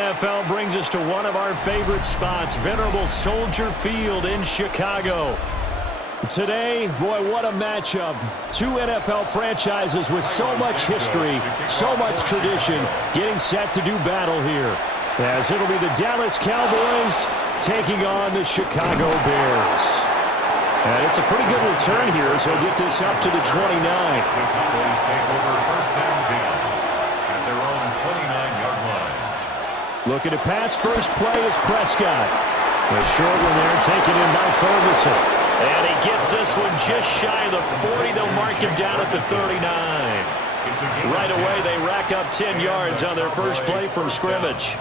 NFL brings us to one of our favorite spots, venerable Soldier Field in Chicago. Today, boy, what a matchup. Two NFL franchises with so much history, so much tradition, getting set to do battle here. As it'll be the Dallas Cowboys taking on the Chicago Bears. And it's a pretty good return here, so he'll get this up to the 29. The Cowboys take over first down 10 at their own 29-yard line. Looking to pass, first play is Prescott. A short one there, taken in by Ferguson. And he gets this one just shy of the 40. They'll mark him down at the 39. Right away, they rack up 10 yards on their first play from scrimmage.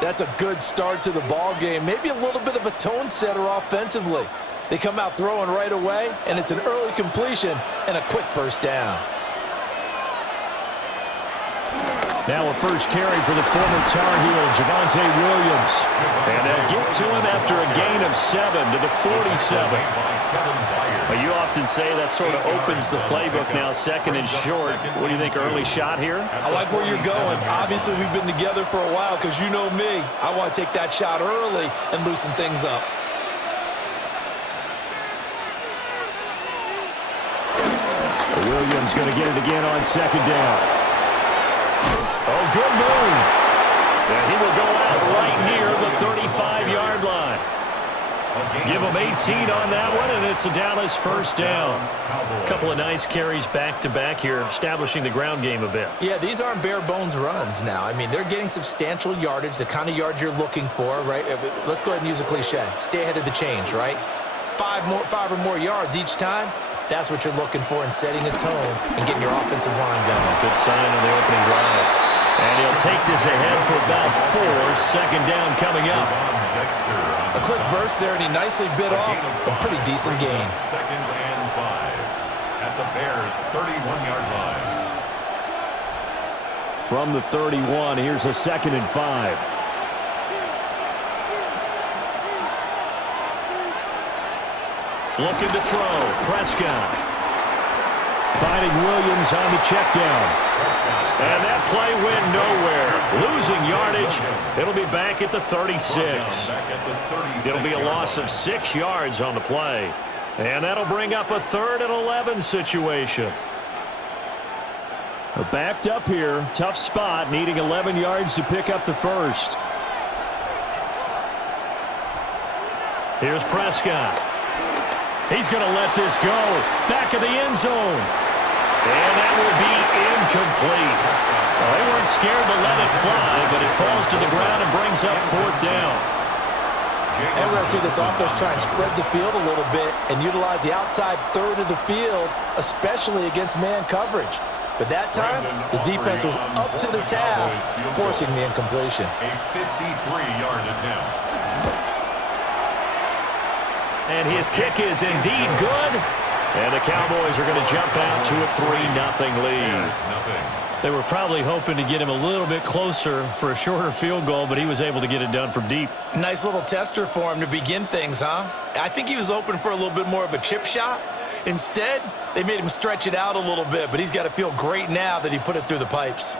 That's a good start to the ball game. Maybe a little bit of a tone setter offensively. They come out throwing right away, and it's an early completion and a quick first down. Now a first carry for the former Tar Heel, Javonte Williams. And they'll get to him after a gain of 7 to the 47. Well, you often say that sort of opens the playbook now, second and short. What do you think, early shot here? I like where you're going. Obviously, we've been together for a while because you know me. I want to take that shot early and loosen things up. Williams going to get it again on second down. Oh, good move. And he will go out right near the 35-yard line. Give him 18 on that one, and it's a Dallas first down. A couple of nice carries back-to-back here, establishing the ground game a bit. Yeah, these aren't bare-bones runs now. I mean, they're getting substantial yardage, the kind of yards you're looking for, right? Let's go ahead and use a cliche. Stay ahead of the change, right? Five or more yards each time. That's what you're looking for in setting a tone and getting your offensive line going. Good sign on the opening drive. And he'll take this ahead for about 4. Second down coming up. A quick burst there, and he nicely bit off a pretty decent gain. Second and 5 at the Bears' 31-yard line. From the 31, here's a second and 5. Looking to throw. Prescott. Finding Williams on the check down. And that play went nowhere. Losing yardage. It'll be back at the 36. It'll be a loss of 6 yards on the play. And that'll bring up a 3rd and 11 situation. We're backed up here. Tough spot. Needing 11 yards to pick up the first. Here's Prescott. He's going to let this go. Back of the end zone. And that will be incomplete. Well, they weren't scared to let it fly, but it falls to the ground and brings up 4th down. And we're going to see this offense try and spread the field a little bit and utilize the outside third of the field, especially against man coverage. But that time, the defense was up to the task, forcing the incompletion. A 53-yard attempt. And his kick is indeed good. And the Cowboys are going to jump out to a 3-0 lead. They were probably hoping to get him a little bit closer for a shorter field goal, but he was able to get it done from deep. Nice little tester for him to begin things, huh? I think he was hoping for a little bit more of a chip shot. Instead, they made him stretch it out a little bit, but he's got to feel great now that he put it through the pipes.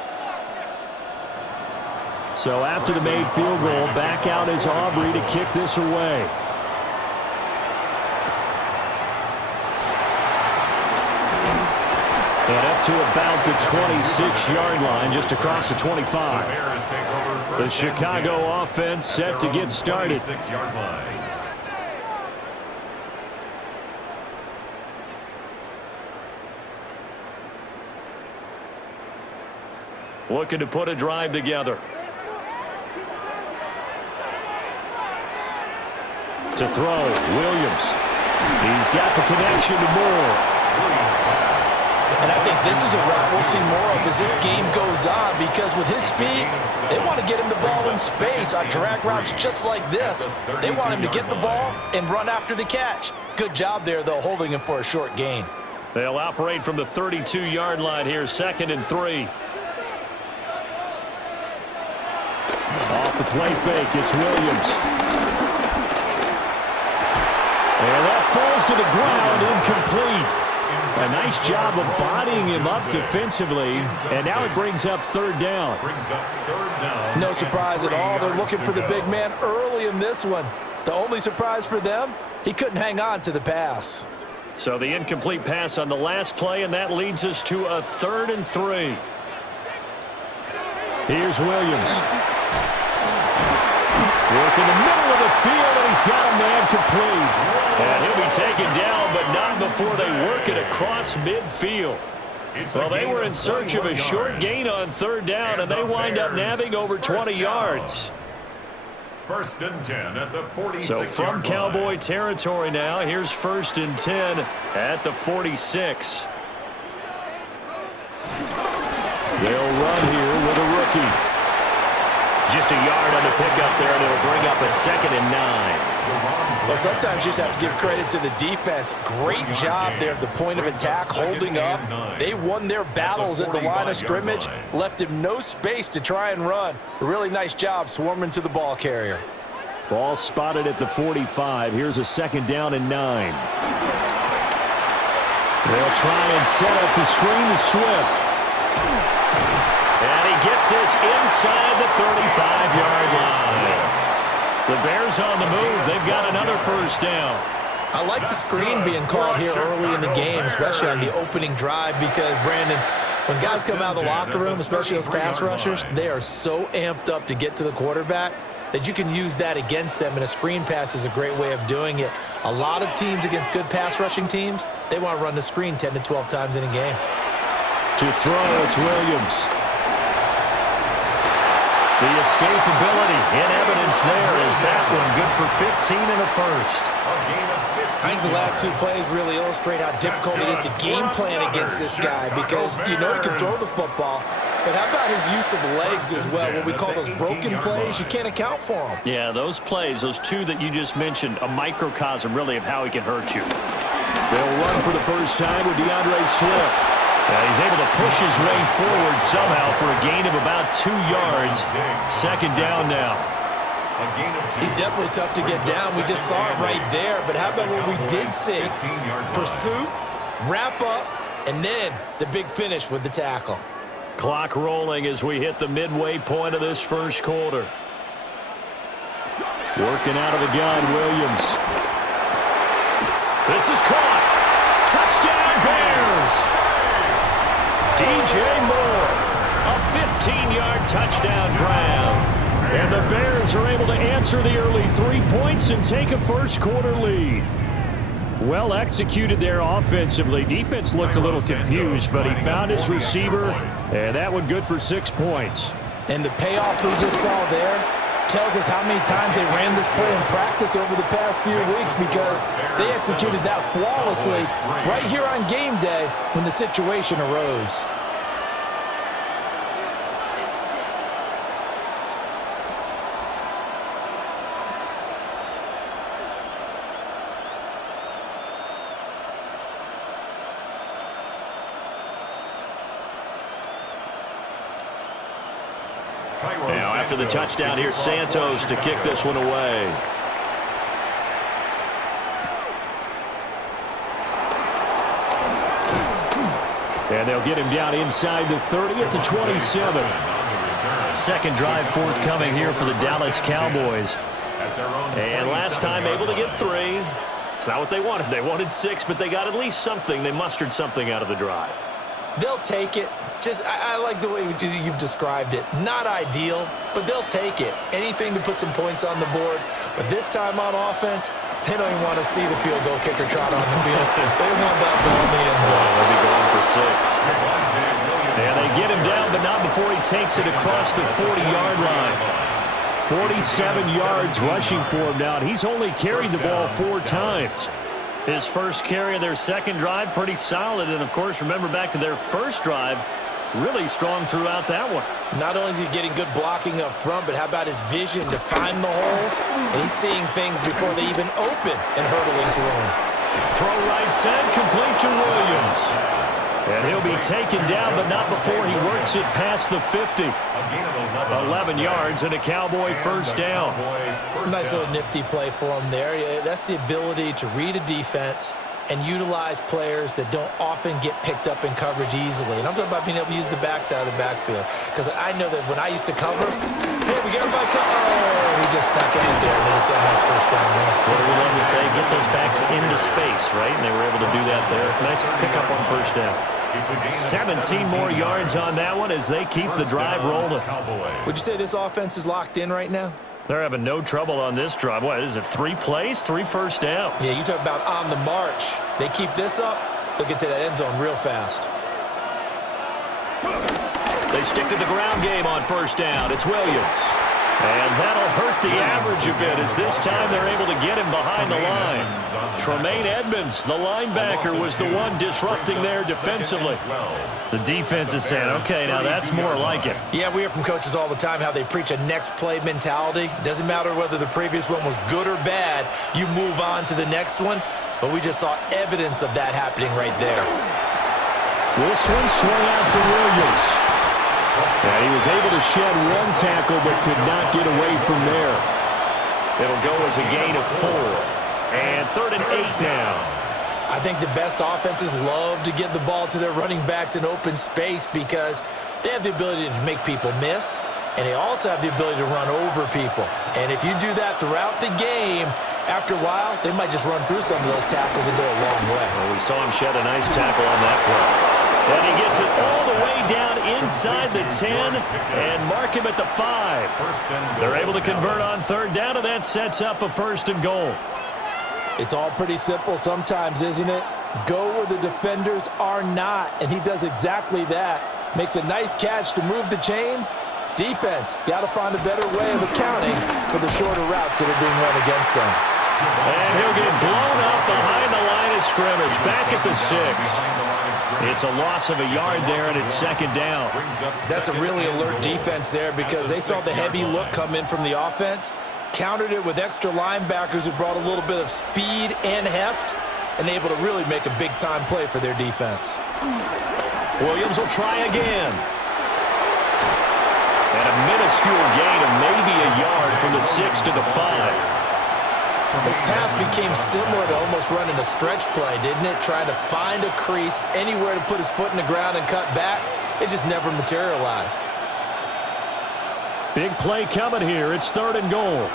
So after the made field goal, back out is Aubrey to kick this away. And up to about the 26-yard line, just across the 25. The Chicago offense set to get started. Looking to put a drive together. To throw, Williams. He's got the connection to Moore. And I think this is a route we'll see more of as this game goes on, because with his speed, they want to get him the ball in space on drag routes just like this. They want him to get the ball and run after the catch. Good job there, though, holding him for a short gain. They'll operate from the 32-yard line here, 2nd and 3. Off the play fake, it's Williams. And that falls to the ground, incomplete. A nice job of bodying him up defensively, and now it brings up third down. No surprise at all. They're looking for the big man early in this one. The only surprise for them, he couldn't hang on to the pass. So the incomplete pass on the last play, and that leads us to a 3rd and 3. Here's Williams. Work in the middle of the field, and he's got a man complete. And he'll be taken down, but not before they work it across midfield. Well, they were in search of a short gain on 3rd down, and they wind up nabbing over 20 yards. 1st and 10 at the 46. So from Cowboy territory now, here's 1st and 10 at the 46. They'll run here with a rookie. Just a yard on the pickup there, and it'll bring up a 2nd and 9. Well, sometimes you just have to give credit to the defense. Great job there at the point of attack, holding up. They won their battles at the line of scrimmage, left him no space to try and run. A really nice job swarming to the ball carrier. Ball spotted at the 45. Here's a 2nd down and 9. They'll try and set up the screen to Swift. And he gets this inside the 35-yard line. The Bears on the move. They've got another 1st down. I like the screen being called here early in the game, especially on the opening drive, because, Brandon, when guys come out of the locker room, especially those pass rushers, they are so amped up to get to the quarterback that you can use that against them, and a screen pass is a great way of doing it. A lot of teams against good pass rushing teams, they want to run the screen 10 to 12 times in a game. To throw, it's Williams. The escapability in evidence there is that one good for 15 and a 1st. I think the last 2 plays really illustrate how difficult it is to game plan against this guy, because you know he can throw the football, but how about his use of legs as well? What we call those broken plays, you can't account for them. Yeah, those plays, those 2 that you just mentioned, a microcosm really of how he can hurt you. They'll run for the first time with DeAndre Swift. He's able to push his way forward somehow for a gain of about 2 yards. 2nd down now. He's definitely tough to get down. We just saw it right there. But how about what we did see? Pursuit, wrap up, and then the big finish with the tackle. Clock rolling as we hit the midway point of this 1st quarter. Working out of the gun, Williams. This is caught. Touchdown, Bears! DJ Moore, a 15-yard touchdown grab. And the Bears are able to answer the early 3 points and take a 1st quarter lead. Well executed there offensively. Defense looked a little confused, but he found his receiver, and that one good for 6 points. And the payoff we just saw there tells us how many times they ran this play in practice over the past few weeks, because they executed that flawlessly right here on game day when the situation arose. Now after the touchdown, here's Santos to kick this one away. And they'll get him down inside the 30 at the 27. 2nd drive forthcoming here for the Dallas Cowboys. And last time able to get 3. It's not what they wanted. They wanted 6, but they got at least something. They mustered something out of the drive. They'll take it. I like the way you've described it. Not ideal, but they'll take it. Anything to put some points on the board. But this time on offense, they don't even want to see the field goal kicker trot on the field. They want that ball in the end zone. They'll be going for 6. And they get him down, but not before he takes it across the 40-yard line. 47 yards rushing for him now. He's only carried the ball 4 times. His first carry of their 2nd drive, pretty solid. And, of course, remember back to their 1st drive, really strong throughout that one. Not only is he getting good blocking up front, but how about his vision to find the holes? And he's seeing things before they even open and hurdling through them. Throw right side, complete to Williams. And he'll be taken down, but not before he works it past the 50. 11 yards and a Cowboy 1st down. Nice little nifty play for him there. That's the ability to read a defense and utilize players that don't often get picked up in coverage easily. And I'm talking about being able to use the backside of the backfield. Because I know that when I used to cover, hey, we got everybody cover. Oh, we just snuck out there, and they just got a nice first down there. What do we love to say? Get those backs into space, right? And they were able to do that there. Nice pickup on first down. 17 more yards on that one as they keep the drive rolling. Would you say this offense is locked in right now? They're having no trouble on this drive. What is it, 3 plays, 3 first downs? Yeah, you talk about on the march. They keep this up, they'll get to that end zone real fast. They stick to the ground game on first down. It's Williams. And that'll hurt the average a bit as this time they're able to get him behind the line. Tremaine Edmonds, the linebacker, was the one disrupting there defensively. The defense is saying, okay, now that's more like it. Yeah, we hear from coaches all the time how they preach a next play mentality. Doesn't matter whether the previous one was good or bad, you move on to the next one. But we just saw evidence of that happening right there. This one swung out to Williams. And he was able to shed 1 tackle but could not get away from there. It'll go as a gain of 4. And 3rd and 8 now. I think the best offenses love to get the ball to their running backs in open space because they have the ability to make people miss, and they also have the ability to run over people. And if you do that throughout the game, after a while, they might just run through some of those tackles and go a long way. Well, we saw him shed a nice tackle on that play. And he gets it all the way down inside the 10 and mark him at the 5. They're able to convert on 3rd down, and that sets up a 1st and goal. It's all pretty simple sometimes, isn't it? Go where the defenders are not, and he does exactly that. Makes a nice catch to move the chains. Defense, got to find a better way of accounting for the shorter routes that are being run against them. And he'll get blown up behind the line of scrimmage, back at the 6. It's a loss of a yard there, and it's 2nd down. That's a really alert defense there because they saw the heavy look come in from the offense, countered it with extra linebackers who brought a little bit of speed and heft, and able to really make a big-time play for their defense. Williams will try again. And a minuscule gain of maybe a yard from the 6 to the 5. His path became similar to almost running a stretch play, didn't it? Trying to find a crease, anywhere to put his foot in the ground and cut back. It just never materialized. Big play coming here. It's 3rd and goal.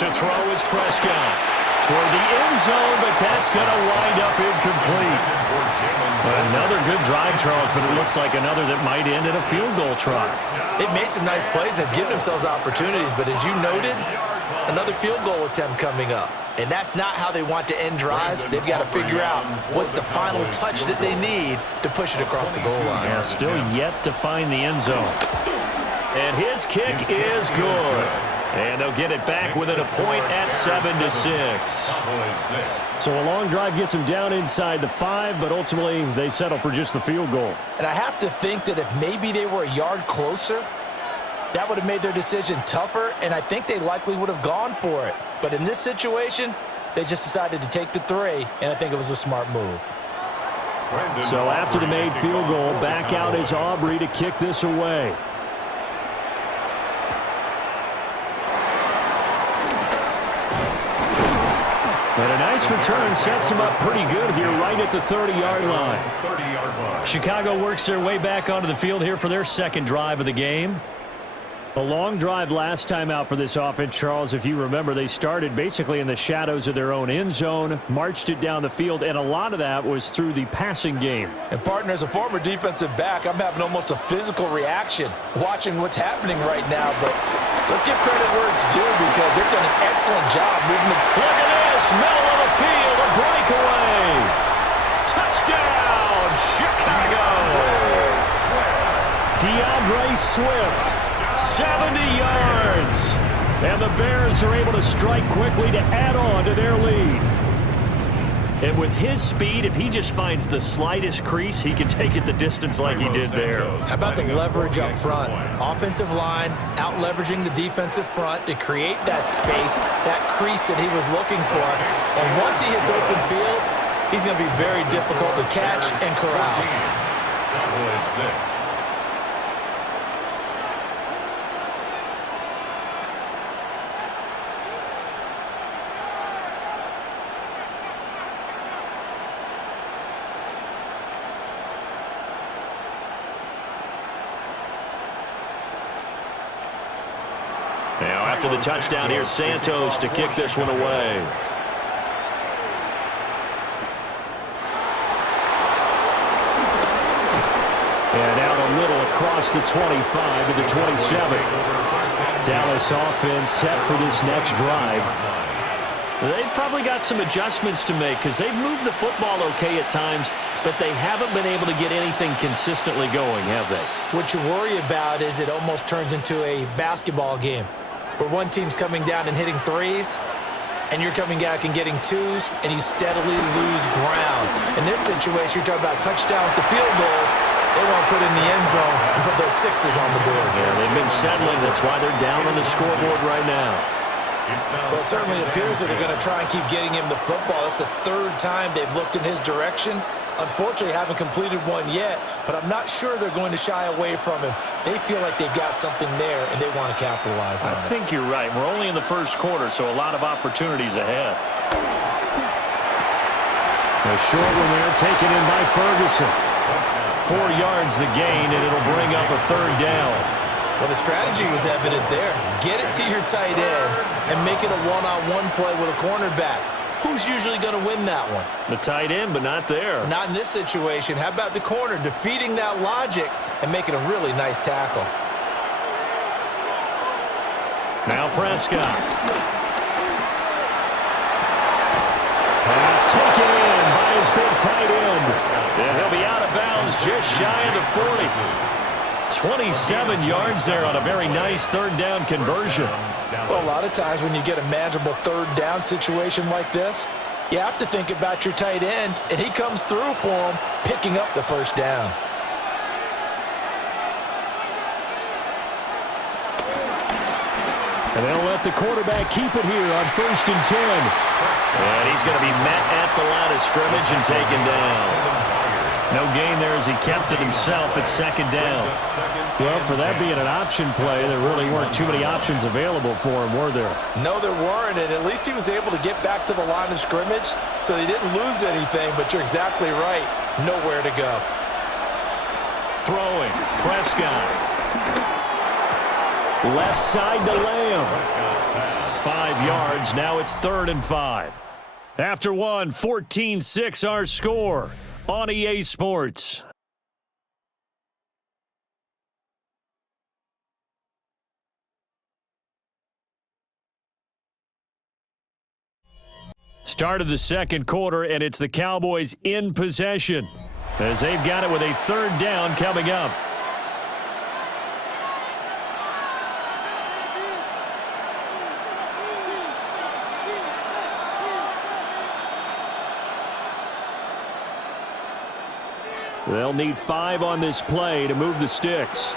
To throw is Prescott. Toward the end zone, but that's going to wind up incomplete. Another good drive, Charles, but it looks like another that might end in a field goal try. They've made some nice plays. They've given themselves opportunities, but as you noted, another field goal attempt coming up. And that's not how they want to end drives. They've got to figure out what's the final touch that they need to push it across the goal line. Yeah, still yet to find the end zone. And his kick is good. And they'll get it back within a point at 7-6. So a long drive gets them down inside the 5, but ultimately they settle for just the field goal. And I have to think that if maybe they were a yard closer, that would have made their decision tougher, and I think they likely would have gone for it. But in this situation, they just decided to take the 3, and I think it was a smart move. So after the made field goal, back out is Aubrey to kick this away. And a nice return sets him up pretty good here right at the 30-yard line. Chicago works their way back onto the field here for their 2nd drive of the game. A long drive last time out for this offense, Charles. If you remember, they started basically in the shadows of their own end zone, marched it down the field, and a lot of that was through the passing game. And partner, as a former defensive back, I'm having almost a physical reaction watching what's happening right now. But let's give credit where it's due because they've done an excellent job moving the... Look at this, middle of the field, a breakaway. Touchdown, Chicago. DeAndre Swift. 70 yards. And the Bears are able to strike quickly to add on to their lead. And with his speed, if he just finds the slightest crease, he can take it the distance like he did there. How about the leverage up front? Offensive line out-leveraging the defensive front to create that space, that crease that he was looking for. And once he hits open field, he's going to be very difficult to catch and corral. After the touchdown, here's Santos to kick this one away. And out a little across the 25 to the 27. Dallas offense set for this next drive. They've probably got some adjustments to make because they've moved the football okay at times, but they haven't been able to get anything consistently going, have they? What you worry about is it almost turns into a basketball game where one team's coming down and hitting threes, and you're coming back and getting twos, and you steadily lose ground. In this situation, you're talking about touchdowns to field goals. They want to put in the end zone and put those sixes on the board. Yeah, they've been settling. That's why they're down on the scoreboard right now. Well, it certainly appears that they're going to try and keep getting him the football. That's the third time they've looked in his direction. Unfortunately, haven't completed one yet, but I'm not sure they're going to shy away from him. They feel like they've got something there, and they want to capitalize on it. I think you're right. We're only in the first quarter, so a lot of opportunities ahead. A short one there, taken in by Ferguson. 4 yards the gain, and it'll bring up a third down. Well, the strategy was evident there. Get it to your tight end and make it a one-on-one play with a cornerback. Who's usually going to win that one? The tight end, but not there. Not in this situation. How about the corner defeating that logic and making a really nice tackle? Now Prescott. Pass taken in by his big tight end. And he'll be out of bounds just shy of the 40. 27 yards there on a very nice third down conversion. Well, a lot of times when you get a manageable third down situation like this, you have to think about your tight end, and he comes through for him, picking up the first down. And they'll let the quarterback keep it here on 1st and 10. And he's going to be met at the line of scrimmage and taken down. No gain there as he kept it himself at 2nd down. Well, for that being an option play, there really weren't too many options available for him, were there? No, there weren't, and at least he was able to get back to the line of scrimmage, so he didn't lose anything, but you're exactly right. Nowhere to go. Throwing, Prescott. Left side to Lamb. 5 yards, now it's 3rd and 5. After one, 14-6 our score on EA Sports. Start of the second quarter, and it's the Cowboys in possession as they've got it with a 3rd down coming up. They'll need 5 on this play to move the sticks.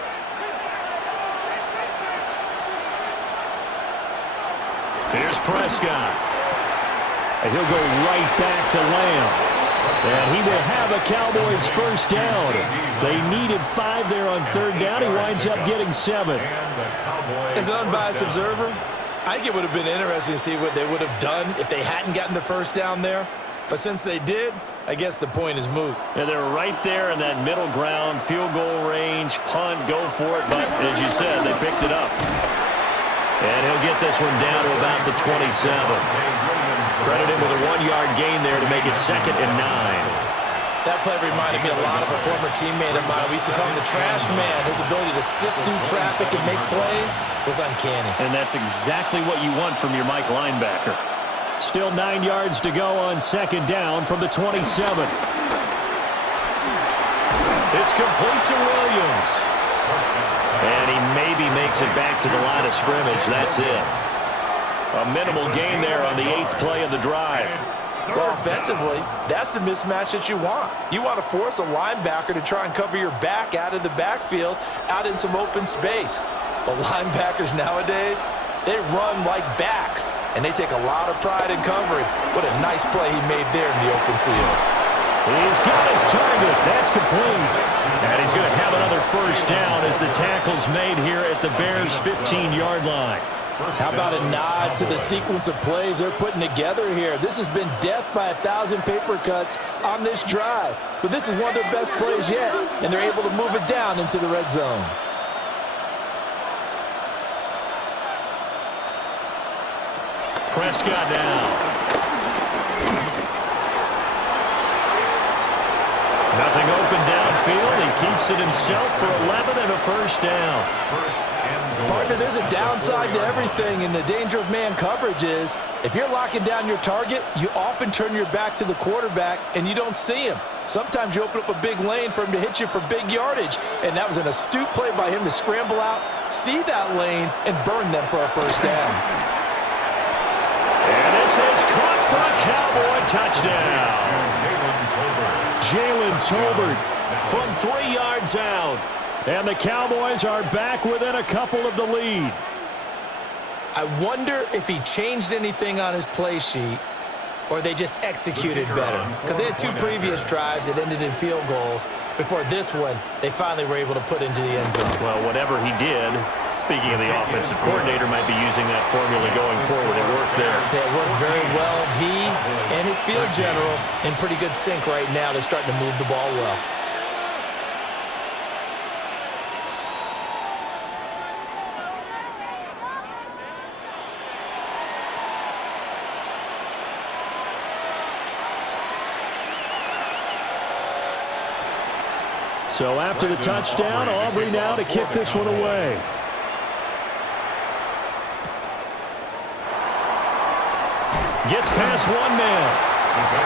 Here's Prescott. And he'll go right back to Lamb. And he will have a Cowboys first down. They needed 5 there on 3rd down. He winds up getting 7. As an unbiased observer, I think it would have been interesting to see what they would have done if they hadn't gotten the first down there. But since they did, I guess the point is moot. And they're right there in that middle ground, field goal range, punt, go for it. But as you said, they picked it up. And he'll get this one down to about the 27. Credit him with a 1-yard gain there to make it 2nd and 9. That play reminded me a lot of a former teammate of mine. We used to call him the trash man. His ability to sift through traffic and make plays was uncanny. And that's exactly what you want from your Mike linebacker. Still 9 yards to go on 2nd down from the 27. It's complete to Williams. And he maybe makes it back to the line of scrimmage. That's it. A minimal gain there on the 8th play of the drive. Well, offensively, that's the mismatch that you want. You want to force a linebacker to try and cover your back out of the backfield, out in some open space. But linebackers nowadays, they run like backs, and they take a lot of pride in covering. What a nice play he made there in the open field. He's got his target. That's complete. And he's going to have another first down as the tackle's made here at the Bears' 15-yard line. How about a nod to the sequence of plays they're putting together here? This has been death by 1,000 paper cuts on this drive. But this is one of their best plays yet, and they're able to move it down into the red zone. Prescott now. Nothing open downfield. He keeps it himself for 11 and a first down. Partner, there's a downside to everything, and the danger of man coverage is if you're locking down your target, you often turn your back to the quarterback and you don't see him. Sometimes you open up a big lane for him to hit you for big yardage, and that was an astute play by him to scramble out, see that lane, and burn them for a first down. And this is caught for a Cowboy touchdown. Jalen Tolbert from 3 yards out. And the Cowboys are back within a couple of the lead. I wonder if he changed anything on his play sheet or they just executed better. Because they had 2 previous drives that ended in field goals. Before this one, they finally were able to put into the end zone. Well, whatever he did, speaking of the offensive coordinator, might be using that formula going forward. It worked there. Yeah, it works very well. He and his field general in pretty good sync right now. They're starting to move the ball well. So after the touchdown, Aubrey now to kick this one away. Gets past one man.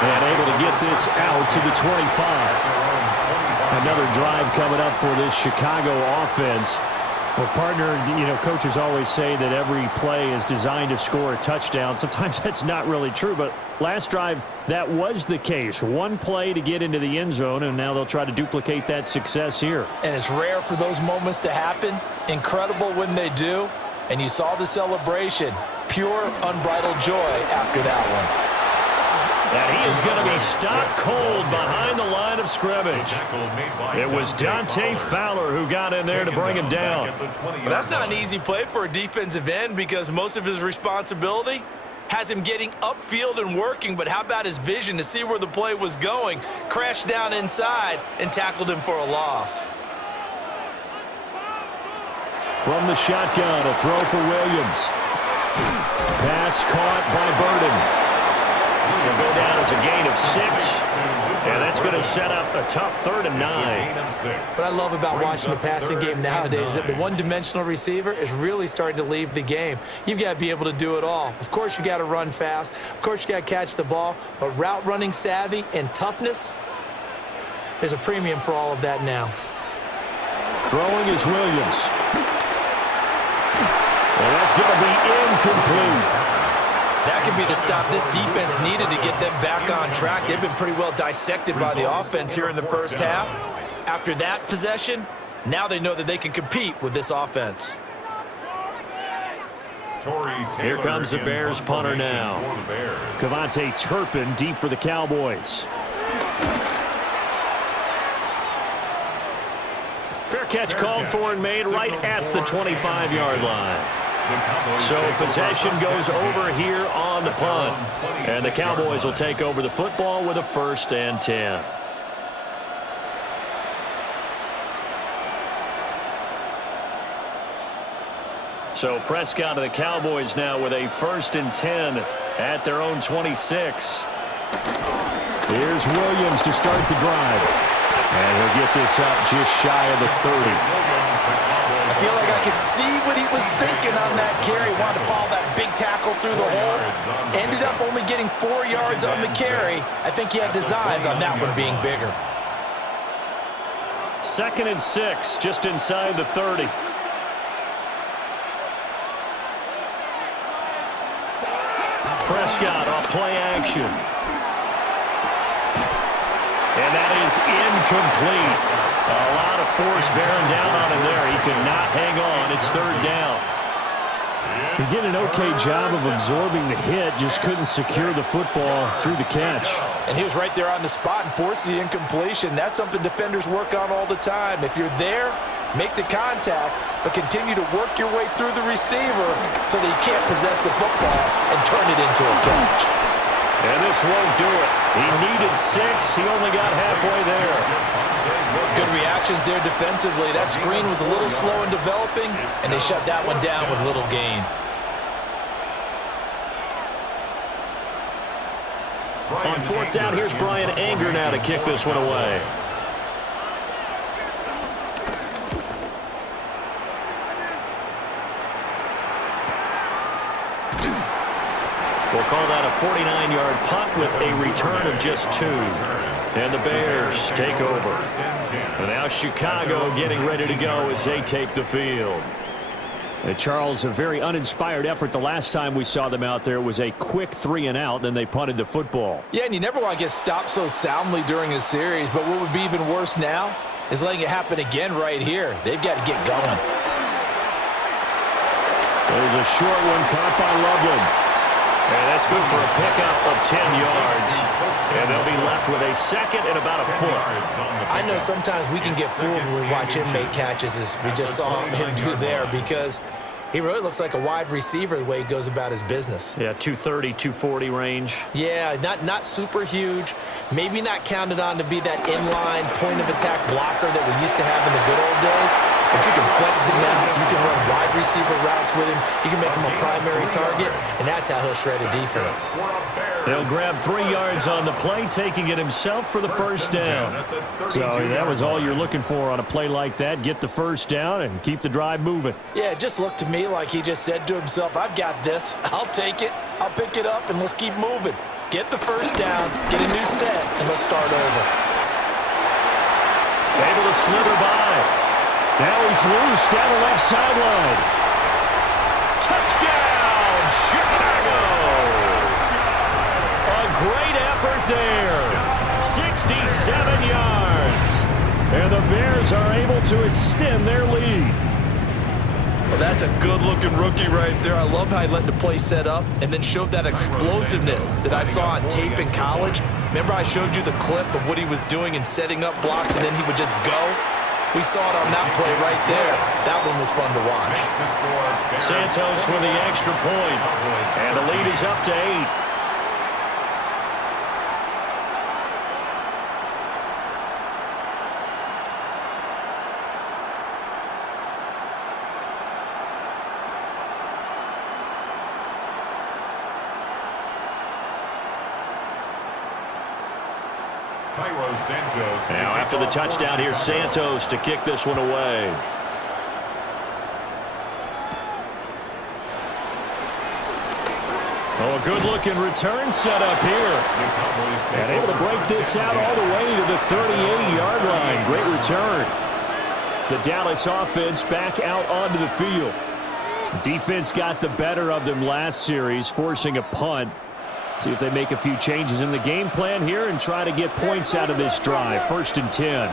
And able to get this out to the 25. Another drive coming up for this Chicago offense. Well, partner, coaches always say that every play is designed to score a touchdown. Sometimes that's not really true, but last drive, that was the case. One play to get into the end zone, and now they'll try to duplicate that success here. And it's rare for those moments to happen. Incredible when they do. And you saw the celebration. Pure, unbridled joy after that one. And he is going to be stopped cold behind the line of scrimmage. It was Dante Fowler who got in there to bring him down. But that's not an easy play for a defensive end because most of his responsibility has him getting upfield and working, but how about his vision to see where the play was going, crashed down inside, and tackled him for a loss. From the shotgun, a throw for Williams. Pass caught by Burden. Will go down as a gain of 6, and that's going to set up a tough 3rd and 9. What I love about watching the passing game nowadays is that the one-dimensional receiver is really starting to leave the game. You've got to be able to do it all. Of course, you got to run fast. Of course, you got to catch the ball. But route running savvy and toughness, there's a premium for all of that now. Throwing is Williams. And that's going to be incomplete. That could be the stop this defense needed to get them back on track. They've been pretty well dissected by the offense here in the first half. After that possession, now they know that they can compete with this offense. Here comes the Bears punter now. Cavante Turpin deep for the Cowboys. Fair catch called for and made right at the 25-yard line. So possession goes over here on the punt. And the Cowboys will take over the football with a 1st and 10. So Prescott of the Cowboys now with a 1st and 10 at their own 26. Here's Williams to start the drive. And he'll get this up just shy of the 30. I feel like I could see what he was thinking on that carry. Wanted to follow that big tackle through the hole. Ended up only getting 4 yards on the carry. I think he had designs on that one being bigger. 2nd and 6, just inside the 30. Prescott off play action. And that is incomplete. A lot of force bearing down on him there. He could not hang on. It's 3rd down. He did an okay job of absorbing the hit, just couldn't secure the football through the catch. And he was right there on the spot and forced the incompletion. That's something defenders work on all the time. If you're there, make the contact, but continue to work your way through the receiver so that you can't possess the football and turn it into a catch. And this won't do it. He needed 6. He only got halfway there. Good reactions there defensively. That screen was a little slow in developing, and they shut that one down with little gain. On fourth down, here's Brian Anger now to kick this one away. We'll call that a 49-yard punt with a return of just 2. And the Bears take over. And now Chicago getting ready to go as they take the field. And Charles, a very uninspired effort. The last time we saw them out there was a quick 3-and-out, then they punted the football. Yeah, and you never want to get stopped so soundly during a series, but what would be even worse now is letting it happen again right here. They've got to get going. There's a short one caught by Loveland. And that's good for a pickup of 10 yards. And they'll be left with a second and about a foot. I know sometimes we can get fooled when we watch him make catches, as we just saw him do there, because he really looks like a wide receiver the way he goes about his business. Yeah, 230, 240 range. Yeah, not super huge. Maybe not counted on to be that inline point-of-attack blocker that we used to have in the good old days. But you can flex him out. You can run wide receiver routes with him. You can make him a primary target, and that's how he'll shred a defense. They'll grab 3 yards on the play, taking it himself for the first down. So that was all you're looking for on a play like that. Get the first down and keep the drive moving. Yeah, it just looked to me like he just said to himself, I've got this. I'll take it. I'll pick it up, and let's keep moving. Get the first down, get a new set, and let's start over. Able to slither by. Now he's loose down the left sideline. Touchdown, Chicago! A great effort there. 67 yards. And the Bears are able to extend their lead. Well, that's a good-looking rookie right there. I love how he let the play set up and then showed that explosiveness that I saw on tape in college. Remember I showed you the clip of what he was doing and setting up blocks, and then he would just go? We saw it on that play right there. That one was fun to watch. Santos with the extra point. And the lead is up to 8. Now after the touchdown, here's Santos to kick this one away. Oh, a good-looking return set up here. And able to break this out all the way to the 38-yard line. Great return. The Dallas offense back out onto the field. Defense got the better of them last series, forcing a punt. See if they make a few changes in the game plan here and try to get points out of this drive. 1st and 10.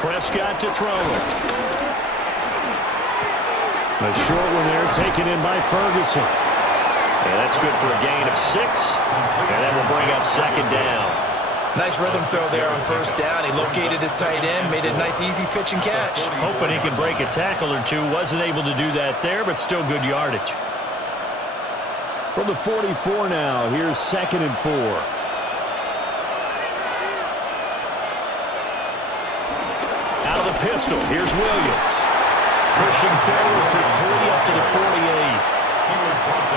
Prescott to throw it. A short one there taken in by Ferguson. And that's good for a gain of 6. And that will bring up 2nd down. Nice rhythm throw there on 1st down. He located his tight end, made it a nice easy pitch and catch. Hoping he could break a tackle or two. Wasn't able to do that there, but still good yardage. From the 44 now, here's 2nd and 4. Out of the pistol, here's Williams. Pushing forward for 3 up to the 48.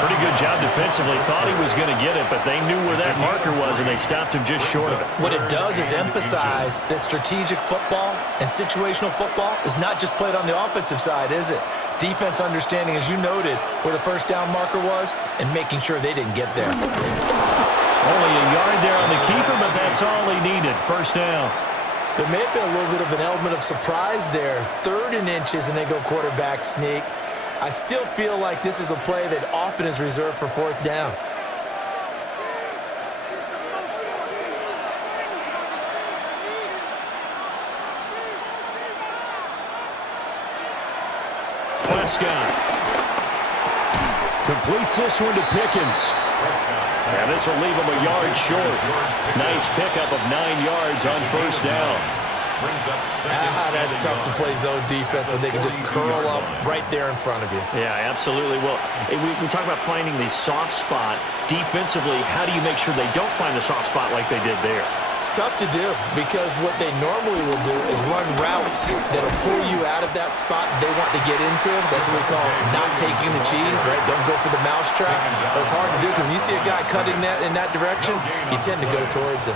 Pretty good job defensively. Thought he was going to get it, but they knew where that marker was, and they stopped him just short of it. What it does is emphasize that strategic football and situational football is not just played on the offensive side, is it? Defense understanding, as you noted, where the 1st down marker was and making sure they didn't get there. Only a yard there on the keeper, but that's all he needed. 1st down. There may have been a little bit of an element of surprise there. 3rd and inches, and they go quarterback sneak. I still feel like this is a play that often is reserved for 4th down. Prescott completes this one to Pickens. And this will leave him a yard short. Nice pickup of 9 yards on 1st down. That's tough to play zone defense when they can just curl up right there in front of you. Yeah, absolutely. Well, we talk about finding the soft spot. Defensively, how do you make sure they don't find the soft spot like they did there? Tough to do because what they normally will do is run routes that'll pull you out of that spot they want to get into. That's what we call not taking the cheese, right? Don't go for the mousetrap. But it's hard to do because when you see a guy cutting that in that direction, you tend to go towards him.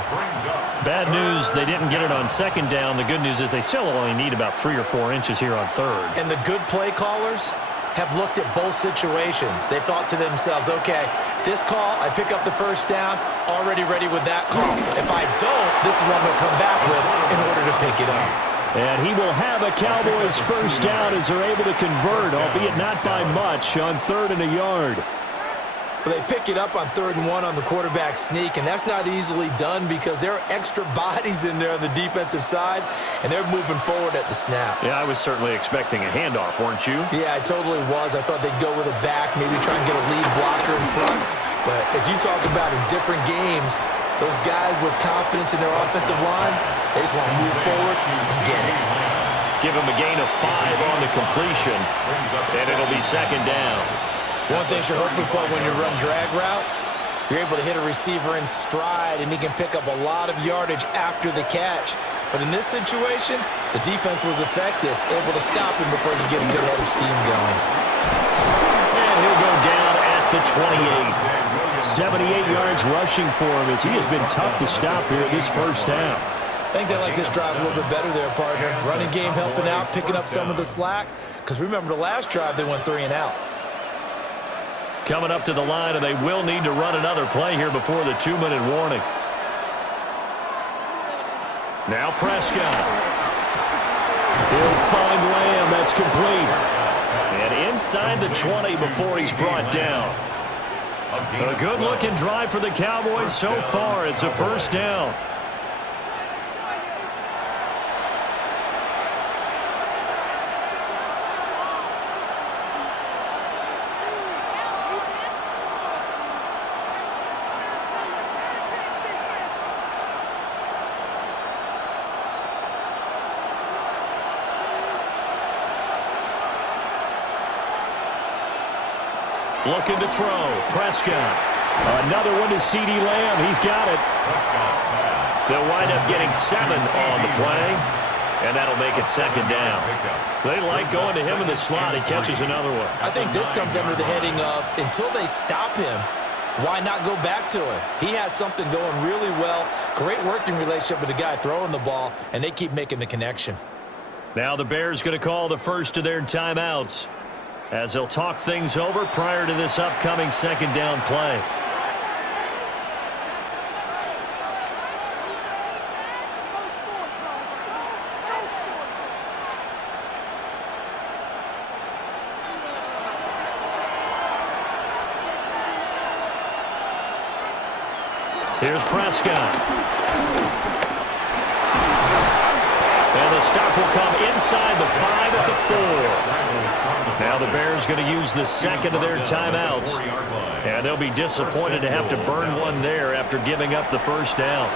Bad news, they didn't get it on second down. The good news is they still only need about 3 or 4 inches here on third. And the good play callers have looked at both situations. They thought to themselves, okay, this call, I pick up the first down, already ready with that call. If I don't, this is what I'm going to come back with in order to pick it up. And he will have a Cowboys first down as they're able to convert, albeit not by much, on 3rd and a yard. They pick it up on 3rd and 1 on the quarterback sneak, and that's not easily done because there are extra bodies in there on the defensive side, and they're moving forward at the snap. Yeah, I was certainly expecting a handoff, weren't you? Yeah, I totally was. I thought they'd go with a back, maybe try and get a lead blocker in front. But as you talked about in different games, those guys with confidence in their offensive line, they just want to move forward and get it. Give him a gain of 5 on the completion, and it'll be 2nd down. One thing you're hoping for when you run drag routes, you're able to hit a receiver in stride, and he can pick up a lot of yardage after the catch. But in this situation, the defense was effective, able to stop him before he could get a good head of steam going. And he'll go down at the 28. 78 yards rushing for him as he has been tough to stop here this first half. I think they like this drive a little bit better there, partner. Running game helping out, picking up some of the slack. Because remember, the last drive, they went 3 and out. Coming up to the line, and they will need to run another play here before the 2-minute warning. Now Prescott. He'll find Lamb. That's complete. And inside the 20 before he's brought down. A good-looking drive for the Cowboys so far. It's a first down. Looking to throw. Prescott. Another one to C.D. Lamb. He's got it. They'll wind up getting 7 on the play, and that'll make it 2nd down. They like going to him in the slot. He catches another one. I think this comes under the heading of until they stop him, why not go back to him? He has something going really well. Great working relationship with the guy throwing the ball, and they keep making the connection. Now the Bears going to call the first of their timeouts as they'll talk things over prior to this upcoming 2nd down play. Here's Prescott. And the stop will come inside the 5 at the 4. Now the Bears going to use the 2nd of their timeouts. And they'll be disappointed to have to burn one there after giving up the first down.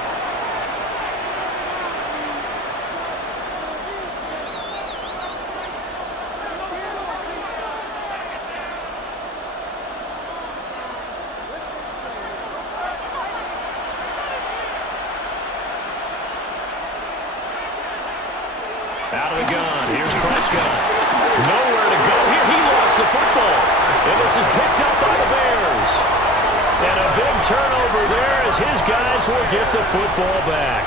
Out of the gun. Here's Prescott. Nowhere to go here. He lost the football. And this is picked up by the Bears. And a big turnover there as his guys will get the football back.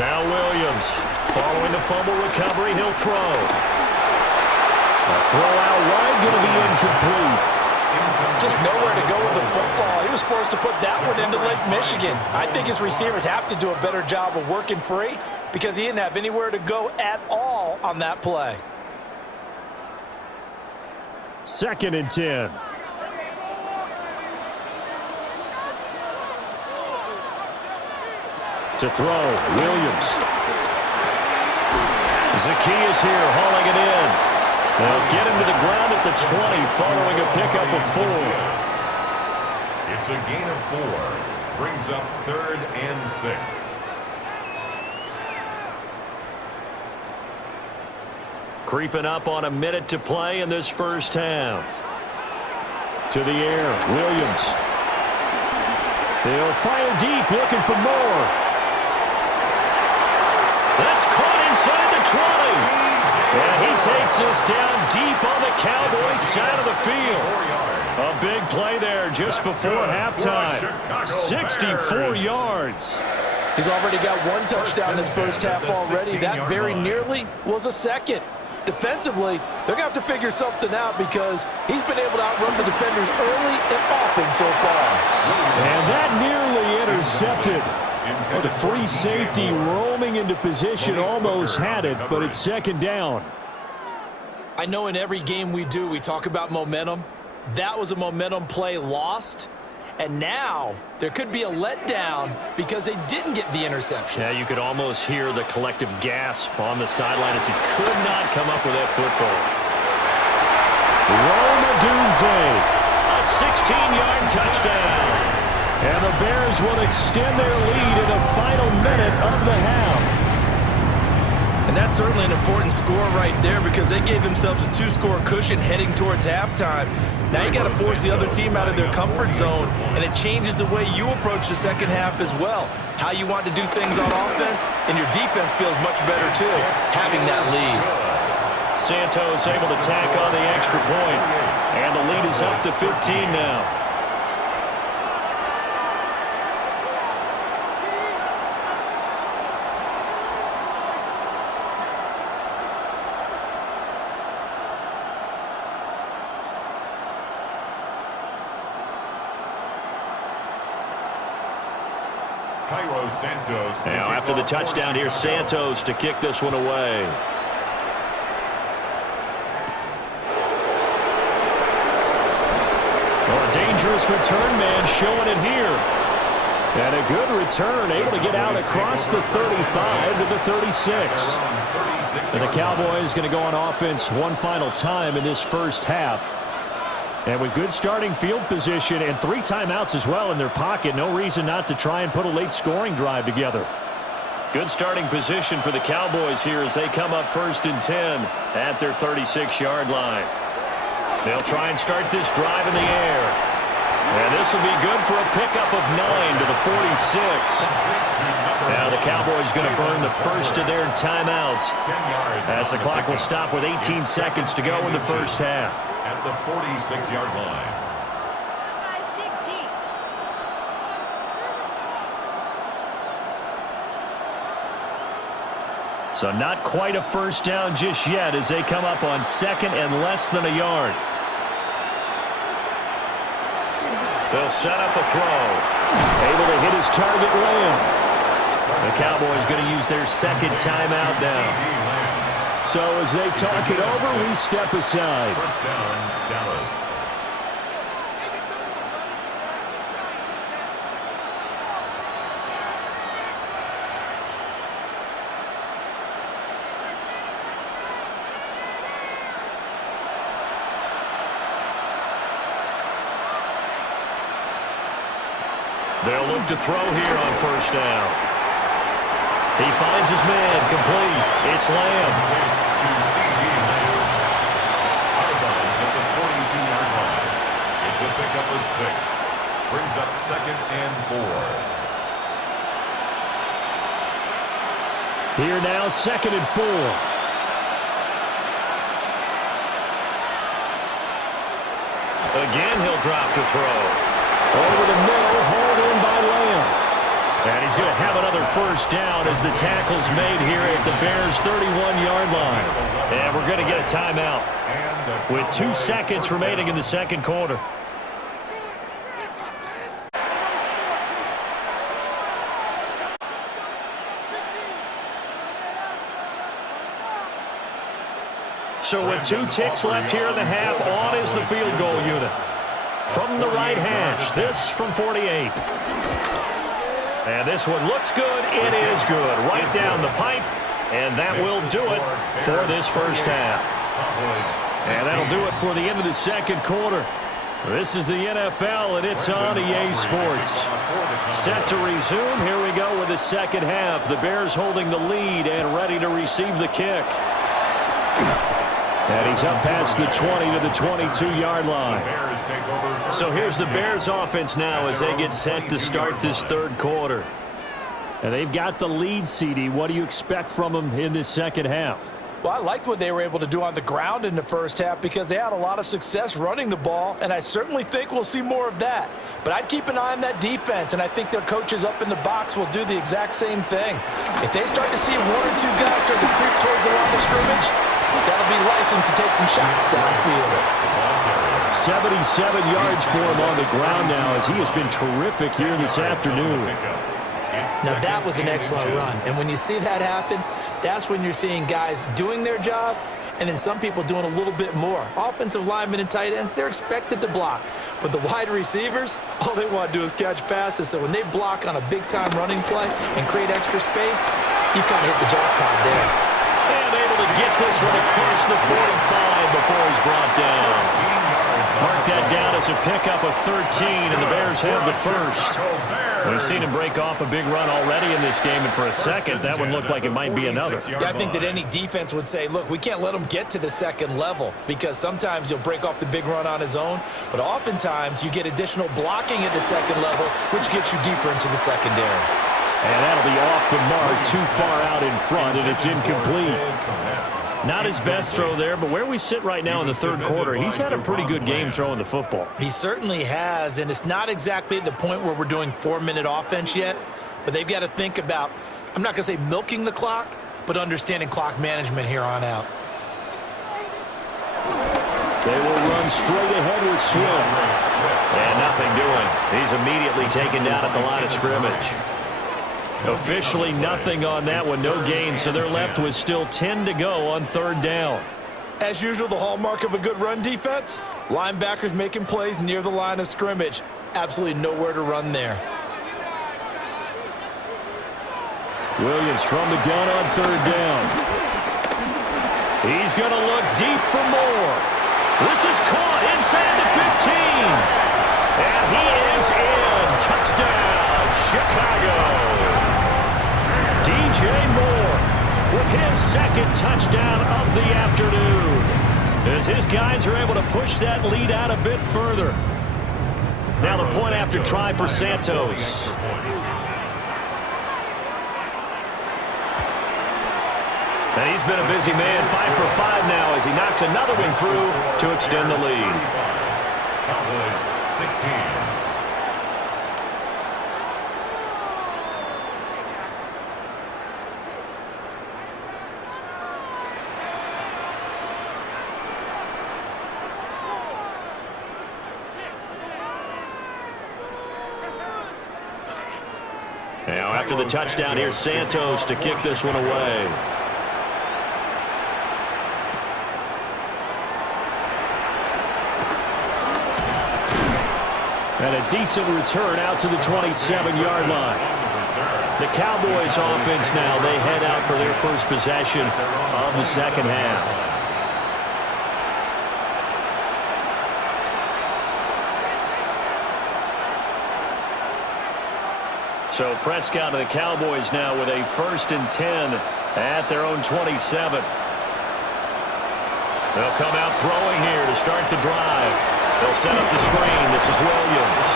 Now Williams. Following the fumble recovery, he'll throw. A throw out wide, going to be incomplete. Just nowhere to go with the football. He was forced to put that one into Lake Michigan. I think his receivers have to do a better job of working free because he didn't have anywhere to go at all on that play. 2nd and 10. To throw, Williams. Zacchaeus here, hauling it in. They'll get him to the ground at the 20 following a pickup of 4. It's a gain of 4. Brings up 3rd and 6. Creeping up on a minute to play in this first half. To the air, Williams. He'll fire deep, looking for more. That's caught inside the 20. And he takes this down deep on the Cowboys side of the field. A big play there just before halftime. 64 yards. He's already got one touchdown in his first half already. That very nearly was a second. Defensively, they're going to have to figure something out because he's been able to outrun the defenders early and often so far. And that nearly intercepted. Well, the free safety roaming into position almost had it, but it's second down. I know in every game we do, we talk about momentum. That was a momentum play lost. And now there could be a letdown because they didn't get the interception. Yeah, you could almost hear the collective gasp on the sideline as he could not come up with that football. Rome Odunze, a 16-yard touchdown. And the Bears will extend their lead in the final minute of the half. And that's certainly an important score right there because they gave themselves a 2-score cushion heading towards halftime. Now you got to force the other team out of their comfort zone, and it changes the way you approach the second half as well. How you want to do things on offense, and your defense feels much better too, having that lead. Santos able to tack on the extra point, and the lead is up to 15 now. Now after the touchdown, here's Santos to kick this one away. Well, a dangerous return man showing it here. And a good return, able to get out across the 35 to the 36. And the Cowboys going to go on offense one final time in this first half. And with good starting field position and 3 timeouts as well in their pocket, no reason not to try and put a late scoring drive together. Good starting position for the Cowboys here as they come up 1st and 10 at their 36-yard line. They'll try and start this drive in the air. And this will be good for a pickup of 9 to the 46. Now the Cowboys going to burn the first of their timeouts as the clock will stop with 18 seconds to go in the first half. At the 46-yard line. So not quite a first down just yet as they come up on 2nd and less than a yard. They'll set up a throw. Able to hit his target, Lamb. The Cowboys going to use their 2nd timeout now. So as they talk it over, we step aside. First down, Dallas. They'll look to throw here on first down. He finds his man, complete. It's Lamb. To C.D. Lamb. Out of bounds at the 42-yard line. It's a pickup of 6. Brings up 2nd and 4. Here now, 2nd and 4. Again, he'll drop to throw. Over the middle, hauled in by Lamb. And he's going to have another first down as the tackle's made here at the Bears' 31-yard line. And we're going to get a timeout with 2 seconds remaining in the second quarter. So with 2 ticks left here in the half, on is the field goal unit. From the right hash, this from 48. And this one looks good. It is good. Right down the pipe. And that will do it for this first half. And that'll do it for the end of the second quarter. This is the NFL, and it's on EA Sports. Set to resume. Here we go with the second half. The Bears holding the lead and ready to receive the kick. And he's up past the 20 to the 22-yard line. So here's the Bears offense now as they get set to start this third quarter. And they've got the lead, CD. What do you expect from them in this second half? Well, I liked what they were able to do on the ground in the first half because they had a lot of success running the ball, and I certainly think we'll see more of that. But I'd keep an eye on that defense, and I think their coaches up in the box will do the exact same thing. If they start to see one or two guys start to creep towards the line of scrimmage, that'll be licensed to take some shots downfield. 77 yards for him on the ground now as he has been terrific here this afternoon. Now, that was an excellent run. And when you see that happen, that's when you're seeing guys doing their job and then some people doing a little bit more. Offensive linemen and tight ends, they're expected to block. But the wide receivers, all they want to do is catch passes. So when they block on a big-time running play and create extra space, you've kind of hit the jackpot there. And able to get this one across the 45 before he's brought down. Mark that down as a pickup of 13, and the Bears have the first. We've seen him break off a big run already in this game, and for a second, that one looked like it might be another. Yeah, I think that any defense would say, look, we can't let him get to the second level because sometimes he'll break off the big run on his own, but oftentimes you get additional blocking at the second level, which gets you deeper into the secondary. And that'll be off the mark, too far out in front, and it's incomplete. Not his best throw there, but where we sit right now in the third quarter, he's had a pretty good game throwing the football. He certainly has, and it's not exactly at the point where we're doing 4-minute offense yet, but they've got to think about, I'm not going to say milking the clock, but understanding clock management here on out. They will run straight ahead with Swift. And nothing doing. He's immediately taken down at the line of scrimmage. Officially nothing on that one, no gain, so they're left with still 10 to go on third down. As usual, the hallmark of a good run defense, linebackers making plays near the line of scrimmage. Absolutely nowhere to run there. Williams from the gun on third down. He's going to look deep for more. This is caught inside the 15. And he is in. Touchdown, Chicago. DJ Moore with his second touchdown of the afternoon as his guys are able to push that lead out a bit further. Now the point after try for Santos. And he's been a busy man, 5 for 5 now as he knocks another one through to extend the lead. Cowboys 16. Now after the touchdown, here's Santos to kick this one away. And a decent return out to the 27-yard line. The Cowboys offense now, they head out for their first possession of the second half. So Prescott and the Cowboys now with a 1st and 10 at their own 27. They'll come out throwing here to start the drive. They'll set up the screen. This is Williams.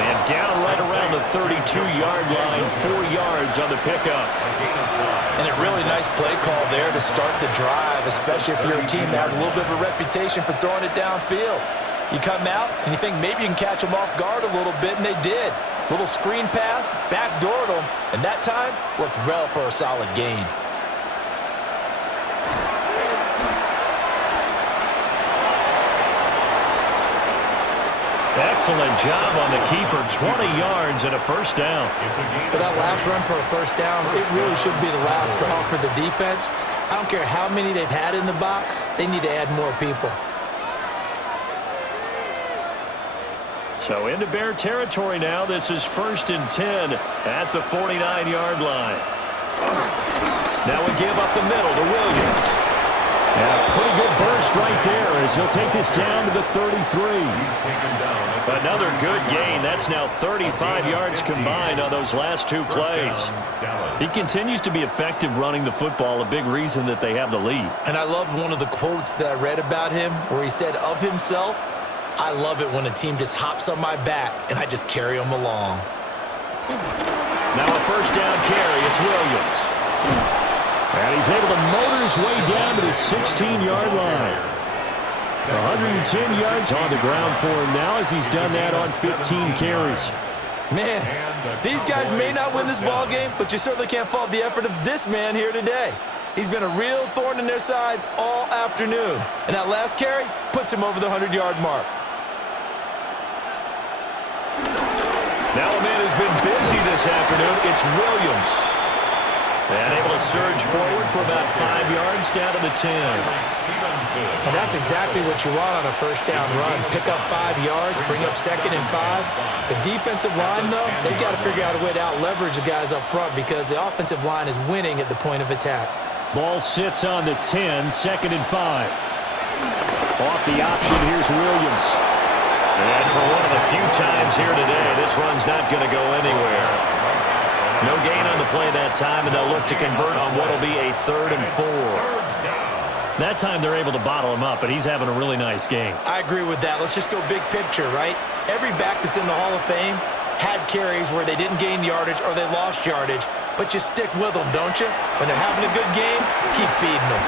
And down right around the 32-yard line, 4 yards on the pickup. And a really nice play call there to start the drive, especially if you're a team that has a little bit of a reputation for throwing it downfield. You come out and you think maybe you can catch them off guard a little bit, and they did. Little screen pass, backdoored them, and that time worked well for a solid gain. Excellent job on the keeper, 20 yards and a first down. But that last run for a first down, it really should be the last straw for the defense. I don't care how many they've had in the box, they need to add more people. So into Bear territory now. This is 1st and 10 at the 49-yard line. Now we give up the middle to Williams. And a pretty good burst right there as he'll take this down to the 33. Another good gain. That's now 35 yards combined on those last two plays. He continues to be effective running the football, a big reason that they have the lead. And I love one of the quotes that I read about him where he said of himself, "I love it when a team just hops on my back and I just carry them along." Now a first down carry. It's Williams. And he's able to motor his way down to the 16-yard line. 110 yards on the ground for him now as he's done that on 15 carries. Man, these guys may not win this ball game, but you certainly can't fault the effort of this man here today. He's been a real thorn in their sides all afternoon. And that last carry puts him over the 100-yard mark. Now a man who's been busy this afternoon, it's Williams. And able to surge forward for about 5 yards down to the 10. And that's exactly what you want on a first down run. Pick up 5 yards, bring up 2nd and 5. The defensive line, though, they've got to figure out a way to out-leverage the guys up front because the offensive line is winning at the point of attack. Ball sits on the 10, 2nd and 5. Off the option, here's Williams. And for one of the few times here today, this run's not going to go anywhere. No gain on the play that time, and they'll look to convert on what will be a 3rd and 4. That time they're able to bottle him up, but he's having a really nice game. I agree with that. Let's just go big picture, right? Every back that's in the Hall of Fame had carries where they didn't gain yardage or they lost yardage, but you stick with them, don't you? When they're having a good game, keep feeding them.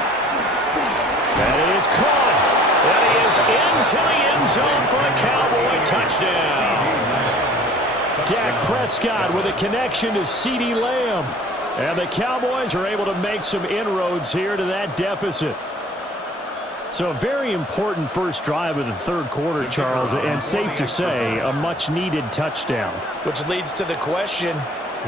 That is caught. That is into the end zone for a Cowboy touchdown. Dak Prescott with a connection to CeeDee Lamb. And the Cowboys are able to make some inroads here to that deficit. So a very important first drive of the third quarter, Charles, and safe to say, a much-needed touchdown. Which leads to the question,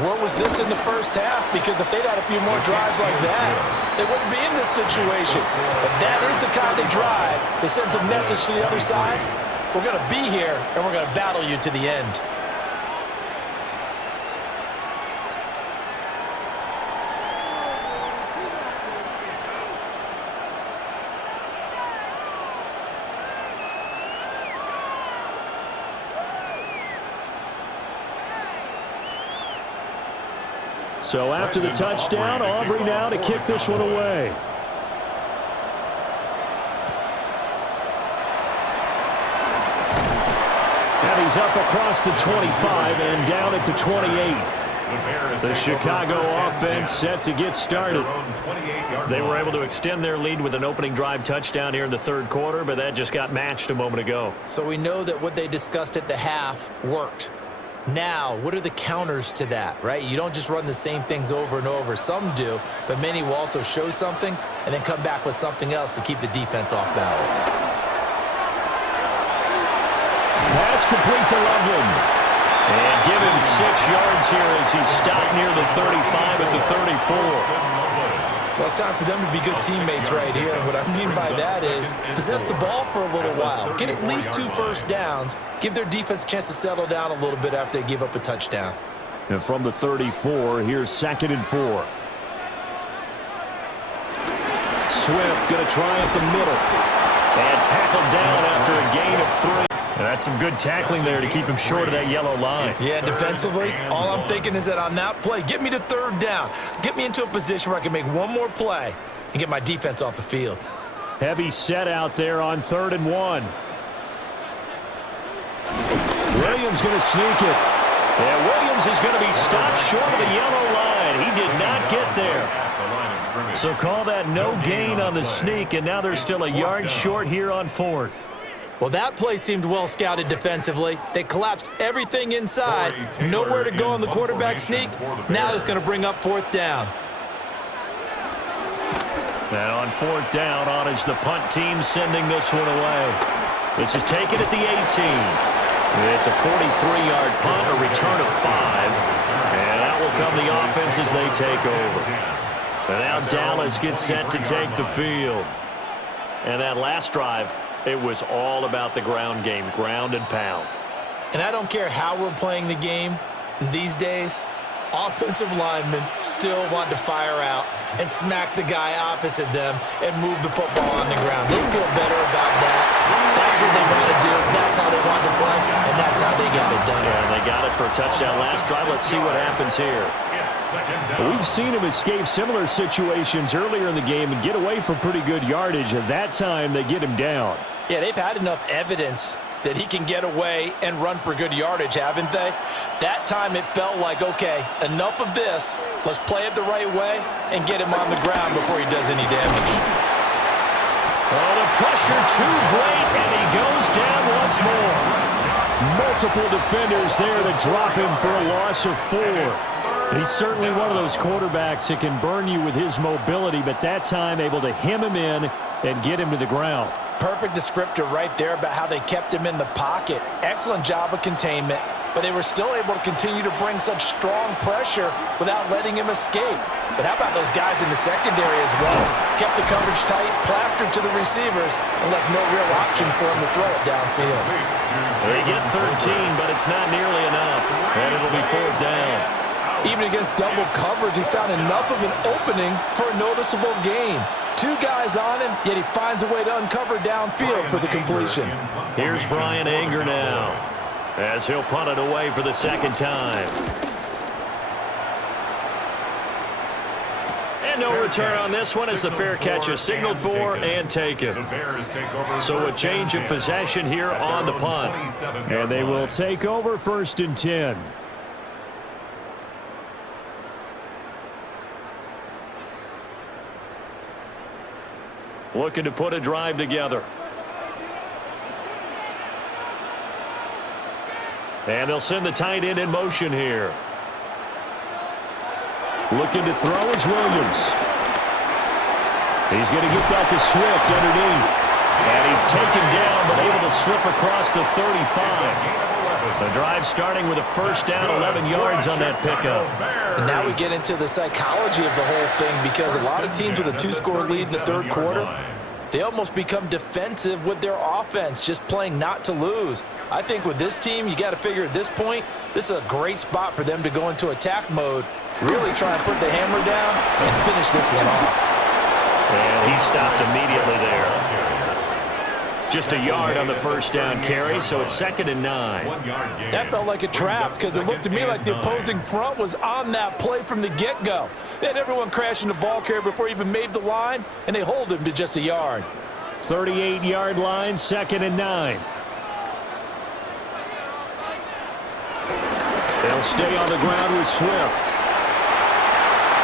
where was this in the first half? Because if they'd had a few more drives like that, they wouldn't be in this situation. But that is the kind of drive that sends a message to the other side. We're going to be here, and we're going to battle you to the end. So after the touchdown, Aubrey now to kick this one away. And he's up across the 25 and down at the 28. The Chicago offense set to get started. They were able to extend their lead with an opening drive touchdown here in the third quarter, but that just got matched a moment ago. So we know that what they discussed at the half worked. Now, what are the counters to that, right? You don't just run the same things over and over. Some do, but many will also show something and then come back with something else to keep the defense off balance. Pass complete to Loveland. And give him 6 yards here as he stopped near the 35 at the 34. Well, it's time for them to be good teammates right here. And what I mean by that is possess the ball for a little while. Get at least 2 first downs. Give their defense a chance to settle down a little bit after they give up a touchdown. And from the 34, here's 2nd and 4. Swift going to try up the middle. And tackled down after a gain of 3. And that's some good tackling there to keep him short of that yellow line. Yeah, defensively, all I'm thinking is that on that play, get me to 3rd down. Get me into a position where I can make one more play and get my defense off the field. Heavy set out there on 3rd and 1. Williams going to sneak it. And Williams is going to be stopped short of the yellow line. He did not get there. So call that no gain on the sneak, and now they're still a yard short here on 4th. Well, that play seemed well scouted defensively. They collapsed everything inside. Nowhere to go on the quarterback sneak. Now it's going to bring up 4th down. And on 4th down, on is the punt team sending this one away. This is taken at the 18. It's a 43-yard punt, a return of 5. And out will come the offense as they take over. And now Dallas gets set to take the field. And that last drive, it was all about the ground game, ground and pound. And I don't care how we're playing the game these days, Offensive linemen still want to fire out and smack the guy opposite them and move the football on the ground. They feel better about that. That's what they want to do. That's how they want to play, and that's how they got it done. Yeah, they got it for a touchdown last drive. Let's see what happens here. We've seen him escape similar situations earlier in the game and get away from pretty good yardage. At that time, they get him down. Yeah, they've had enough evidence that he can get away and run for good yardage, haven't they? That time it felt like, okay, enough of this. Let's play it the right way and get him on the ground before he does any damage. Oh, the pressure too great, and he goes down once more. Multiple defenders there to drop him for a loss of 4. He's certainly one of those quarterbacks that can burn you with his mobility, but that time able to hem him in and get him to the ground. Perfect descriptor right there about how they kept him in the pocket. Excellent job of containment, but they were still able to continue to bring such strong pressure without letting him escape. But how about those guys in the secondary as well? Kept the coverage tight, plastered to the receivers, and left no real options for him to throw it downfield. They get 13, but it's not nearly enough, and it'll be 4th down. Even against double coverage, he found enough of an opening for a noticeable gain. 2 guys on him, yet he finds a way to uncover downfield for the completion. Here's Brian Anger now, as he'll punt it away for the 2nd time. And no return on this one as the fair catch is signaled for and taken. So a change of possession here on the punt. And they will take over 1st and 10. Looking to put a drive together. And they'll send the tight end in motion here. Looking to throw is Williams. He's going to get that to Swift underneath. And he's taken down, but able to slip across the 35. The drive starting with a 1st down, 11 yards on that pickup. And now we get into the psychology of the whole thing, because a lot of teams with a 2-score lead in the 3rd quarter, they almost become defensive with their offense, just playing not to lose. I think with this team, you got to figure at this point, this is a great spot for them to go into attack mode, really try and put the hammer down and finish this one off. And he stopped immediately there. Just a yard on the 1st down carry, so it's 2nd and 9. That felt like a trap, because it looked to me like the opposing front was on that play from the get-go. They had everyone crashing the ball carrier before he even made the line, and they hold him to just a yard. 38-yard line, 2nd and 9. They'll stay on the ground with Swift.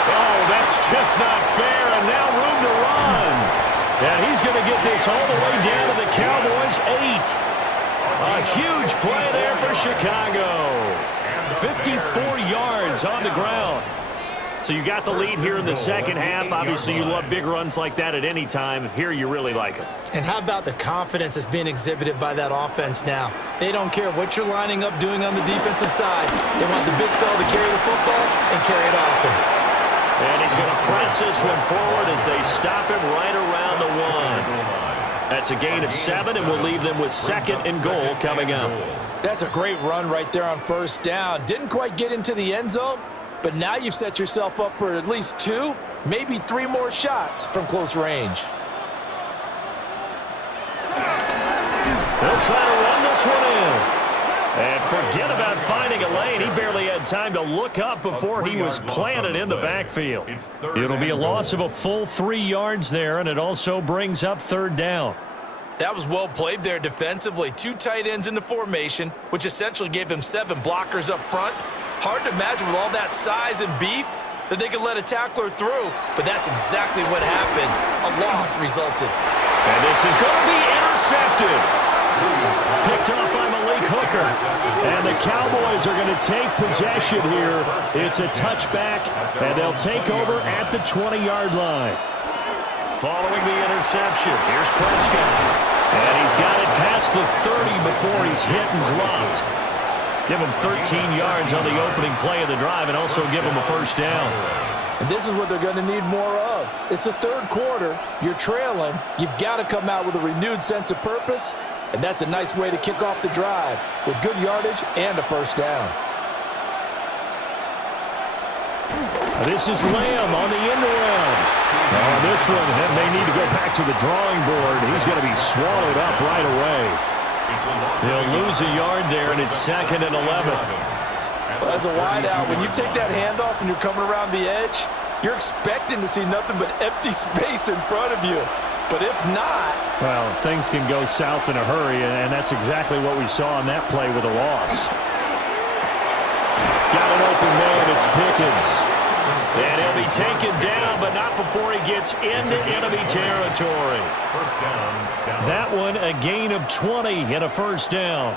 Oh, that's just not fair, and now room to run. And he's going to get this all the way down to the Cowboys' 8. A huge play there for Chicago. 54 yards on the ground. So you got the lead here in the 2nd half. Obviously, you love big runs like that at any time. Here, you really like them. And how about the confidence that's being exhibited by that offense now? They don't care what you're lining up doing on the defensive side. They want the big fella to carry the football and carry it often. And he's going to press this one forward as they stop him right around the 1. That's a gain of 7, and we'll leave them with 2nd and goal coming up. That's a great run right there on 1st down. Didn't quite get into the end zone, but now you've set yourself up for at least 2, maybe 3 more shots from close range. They'll try to run this one in. And forget about finding a lane. He barely had time to look up before he was planted in the backfield. It'll be a loss of a full 3 yards there, and it also brings up 3rd down. That was well played there defensively. 2 tight ends in the formation, which essentially gave them 7 blockers up front. Hard to imagine with all that size and beef that they could let a tackler through, but that's exactly what happened. A loss resulted. And this is going to be intercepted. Picked up by Malik Hooker. And the Cowboys are going to take possession here. It's a touchback, and they'll take over at the 20-yard line. Following the interception, here's Prescott. And he's got it past the 30 before he's hit and dropped. Give him 13 yards on the opening play of the drive and also give him a 1st down. And this is what they're going to need more of. It's the 3rd quarter. You're trailing. You've got to come out with a renewed sense of purpose. And that's a nice way to kick off the drive with good yardage and a 1st down. This is Lamb on the end around. Oh, this one may need to go back to the drawing board. He's going to be swallowed up right away. They'll lose a yard there, and it's 2nd and 11. Well, as a wideout, when you take that handoff and you're coming around the edge, you're expecting to see nothing but empty space in front of you. But if not... Well, things can go south in a hurry, and that's exactly what we saw on that play with a loss. Got an open man, it's Pickens. And he'll be taken down, but not before he gets into enemy territory. First down, Dallas. That one, a gain of 20 and a first down.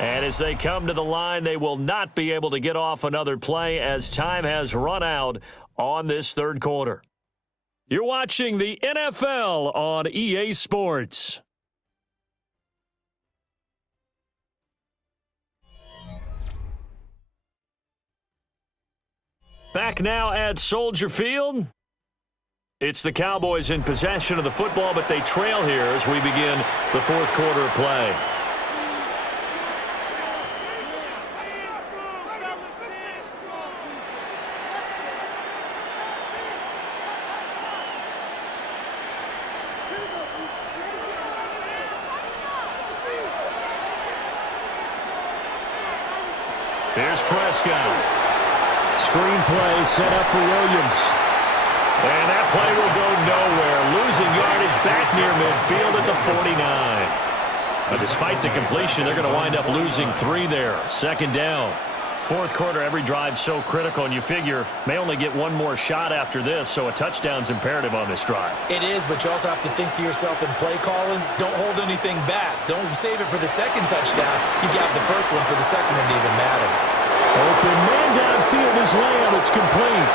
And as they come to the line, they will not be able to get off another play as time has run out on this third quarter. You're watching the NFL on EA Sports. Back now at Soldier Field. It's the Cowboys in possession of the football, but they trail here as we begin the fourth quarter of play. Here's Prescott. Screenplay set up for Williams. And that play will go nowhere. Losing yardage back near midfield at the 49. But despite the completion, they're going to wind up losing 3 there. 2nd down. Fourth quarter, every drive so critical, and you figure may only get one more shot after this, so a touchdown's imperative on this drive. It is, but you also have to think to yourself in play calling, don't hold anything back. Don't save it for the second touchdown. You got the first one for the second one to even matter. Open man downfield is Lamb. It's complete.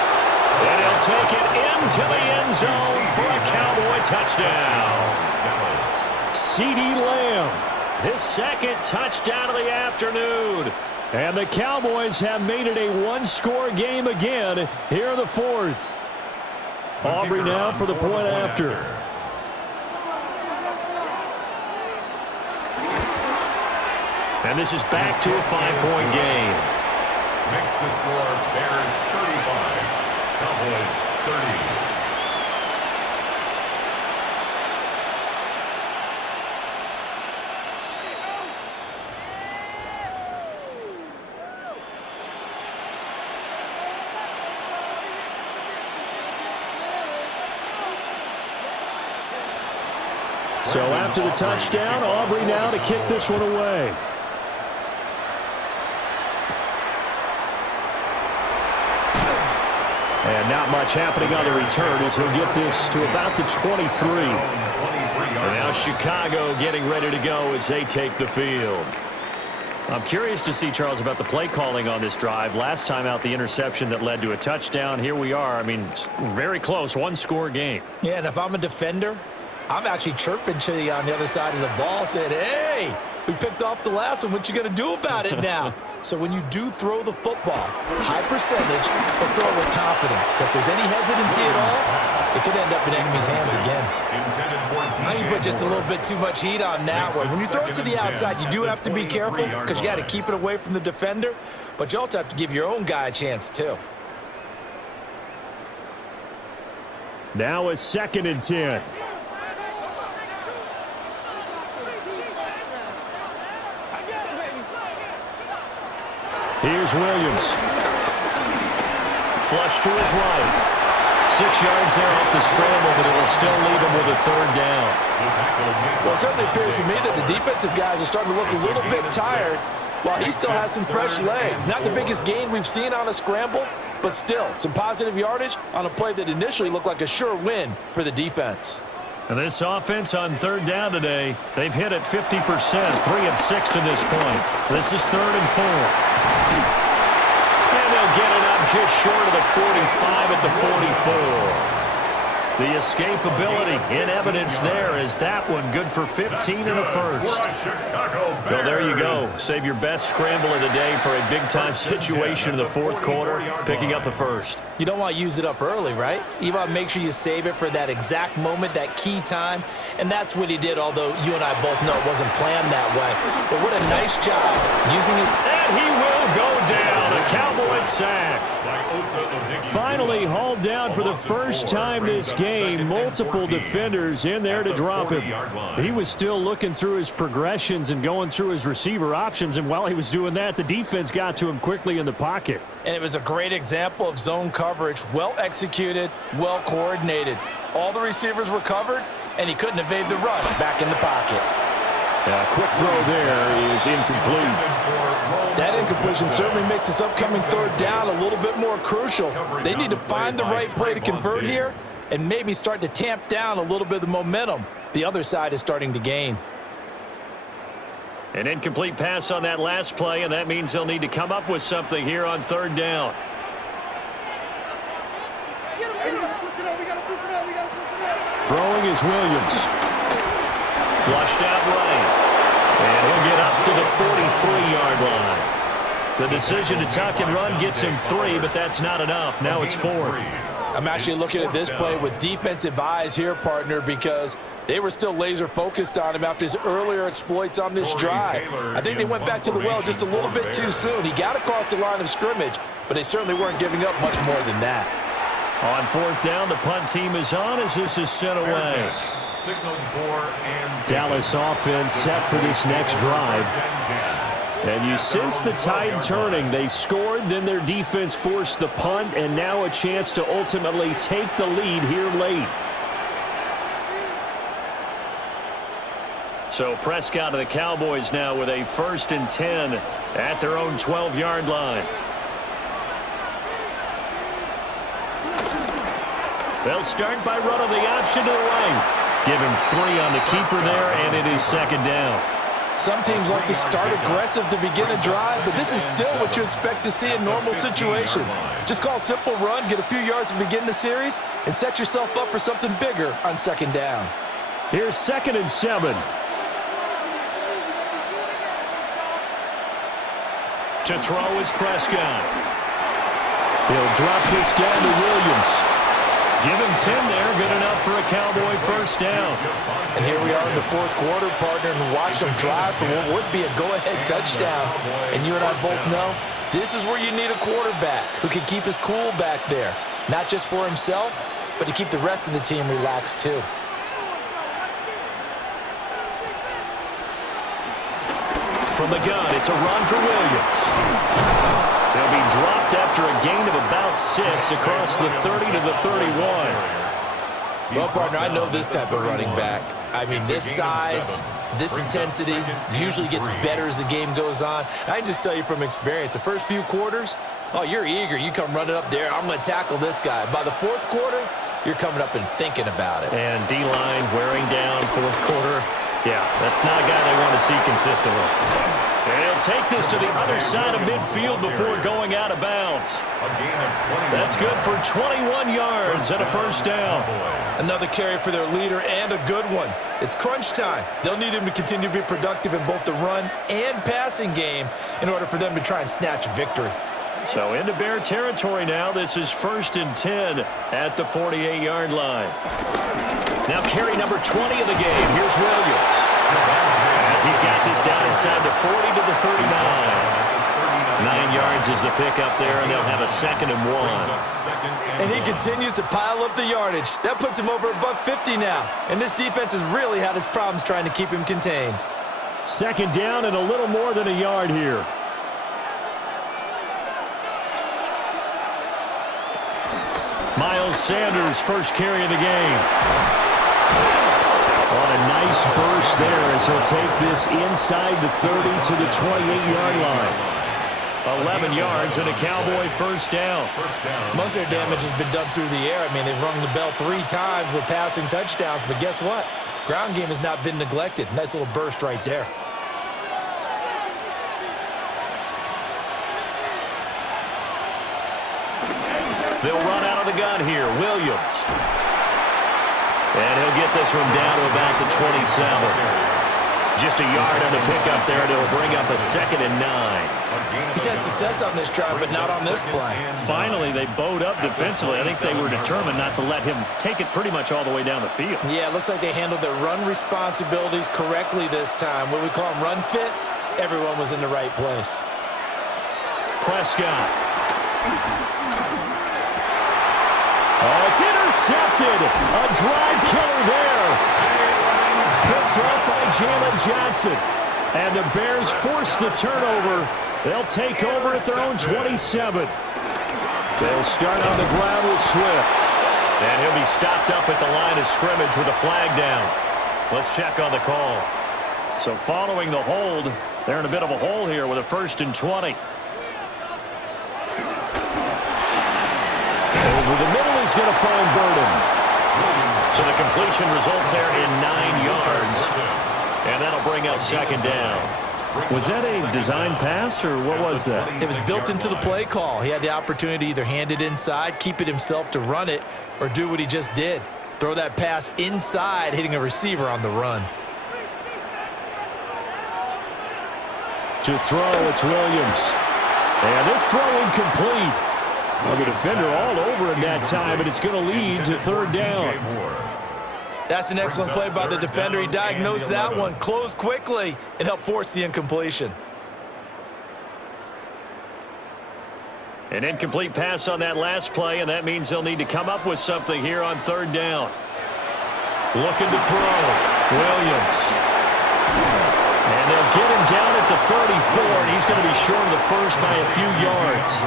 And he'll take it into the end zone for a Cowboy touchdown. CeeDee Lamb, his second touchdown of the afternoon. And the Cowboys have made it a one-score game again here in the fourth. Aubrey now for the point after. And this is back to a 5-point game. Makes the score Bears 35, Cowboys 30. So after the touchdown, Aubrey now to kick this one away. And not much happening on the return as he'll get this to about the 23. And now Chicago getting ready to go as they take the field. I'm curious to see, Charles, about the play calling on this drive. Last time out, the interception that led to a touchdown. Here we are. I mean, very close, one-score game. Yeah, and if I'm a defender, I'm actually chirping to you on the other side of the ball saying, hey, we picked off the last one. What you going to do about it now? So when you do throw the football, high percentage, but throw it with confidence. If there's any hesitancy at all, it could end up in enemy's hands again. Now you put just a little bit too much heat on that one. When you throw it to the outside, you do have to be careful because you got to keep it away from the defender, but you also have to give your own guy a chance too. Now a 2nd and 10. Here's Williams. Flush to his right. 6 yards there off the scramble, but it'll still leave him with a 3rd down. Well, it certainly appears to me that the defensive guys are starting to look a little bit tired while he still has some fresh legs. Not the biggest gain we've seen on a scramble, but still some positive yardage on a play that initially looked like a sure win for the defense. And this offense on 3rd down today, they've hit it 50%, 3 of 6 to this point. This is 3rd and 4. And they'll get it up just short of the 45 at the 44. The escapability in evidence there as that one good for 15 and a first. So there you go. Save your best scramble of the day for a big-time situation in the fourth quarter, picking up the first. You don't want to use it up early, right? You want to make sure you save it for that exact moment, that key time. And that's what he did, although you and I both know it wasn't planned that way. But what a nice job using it. And he will go down. A Cowboys sack. Finally hauled down for the first time this game. Multiple defenders in there to drop him. He was still looking through his progressions and going through his receiver options, and while he was doing that, the defense got to him quickly in the pocket. And it was a great example of zone coverage. Well executed, well coordinated. All the receivers were covered, and he couldn't evade the rush back in the pocket. Quick throw there is incomplete. That incompletion certainly makes this upcoming third down a little bit more crucial. They need to find the right play to convert here and maybe start to tamp down a little bit of the momentum the other side is starting to gain. An incomplete pass on that last play, and that means they'll need to come up with something here on third down. Throwing is Williams. Flushed out right. And he'll get up to the 43-yard line. The decision to tuck and run gets him 3, but that's not enough. Now it's 4th. I'm actually looking at this play with defensive eyes here, partner, because they were still laser focused on him after his earlier exploits on this drive. I think they went back to the well just a little bit too soon. He got across the line of scrimmage, but they certainly weren't giving up much more than that. On fourth down, the punt team is on as this is sent away. Dallas offense set for this next drive. And you sense the tide turning. They scored, then their defense forced the punt, and now a chance to ultimately take the lead here late. So Prescott of the Cowboys now with a 1st and 10 at their own 12-yard line. They'll start by running the option to the right. Give him 3 on the keeper there, and it is 2nd down. Some teams like to start aggressive to begin a drive, but this is still what you expect to see in normal situations. Just call a simple run, get a few yards to begin the series, and set yourself up for something bigger on 2nd down. Here's 2nd and 7. To throw is Prescott. He'll drop this down to Williams. Give him 10 there, good enough for a Cowboy 1st down. And here we are in the fourth quarter, partner, and watch them drive for what would be a go-ahead touchdown. And you and I both know this is where you need a quarterback who can keep his cool back there, not just for himself, but to keep the rest of the team relaxed too. From the gun, it's a run for Williams. They'll be dropped after a gain of about 6 across the 30 to the 31. Well, partner, I know this type of running back. I mean, this size, this intensity usually gets better as the game goes on. I can just tell you from experience, the first few quarters, oh, you're eager. You come running up there, I'm going to tackle this guy. By the fourth quarter, you're coming up and thinking about it. And D-line wearing down fourth quarter. Yeah, that's not a guy they want to see consistently. And he'll take this to the other side of midfield before going out of bounds. That's good for 21 yards and a 1st down. Another carry for their leader and a good one. It's crunch time. They'll need him to continue to be productive in both the run and passing game in order for them to try and snatch a victory. So into Bear territory now. This is 1st and 10 at the 48-yard line. Now carry number 20 of the game. Here's Williams. As he's got this down inside the 40 to the 39. 9 yards is the pickup there, and they'll have a 2nd and 1. And he continues to pile up the yardage. That puts him over $150 now. And this defense has really had its problems trying to keep him contained. 2nd down and a little more than a yard here. Miles Sanders, first carry of the game. On a nice burst there as he'll take this inside the 30 to the 28-yard line. 11 yards and a Cowboy 1st down. Most of their damage has been done through the air. I mean, they've rung the bell 3 times with passing touchdowns, but guess what? Ground game has not been neglected. Nice little burst right there. They'll run out of the gun here. Williams. And he'll get this one down to about the 27. Just a yard on the pickup there, and it'll bring up a 2nd and 9. He's had success on this drive, but not on this play. Finally, they bowed up defensively. I think they were determined not to let him take it pretty much all the way down the field. Yeah, it looks like they handled their run responsibilities correctly this time. What we call them run fits, everyone was in the right place. Prescott. Oh, it's intercepted. A drive killer there. Picked up by Jalen Johnson. And the Bears force the turnover. They'll take over at their own 27. They'll start on the ground with Swift. And he'll be stopped up at the line of scrimmage with a flag down. Let's check on the call. So following the hold, they're in a bit of a hole here with a 1st and 20. Over the middle, he's going to find Burden. So the completion results there in 9 yards. And that'll bring up 2nd down. Was that a design pass, or what was that? It was built into the play call. He had the opportunity to either hand it inside, keep it himself to run it, or do what he just did. Throw that pass inside, hitting a receiver on the run. To throw, it's Williams. And this throw incomplete. Well, the defender all over him that time, and it's going to lead to 3rd down. That's an excellent play by the defender. He diagnosed that one, closed quickly, and helped force the incompletion. An incomplete pass on that last play, and that means they'll need to come up with something here on 3rd down. Looking to throw. Williams. And they'll get him down at the 34, and he's going to be short of the first by a few yards.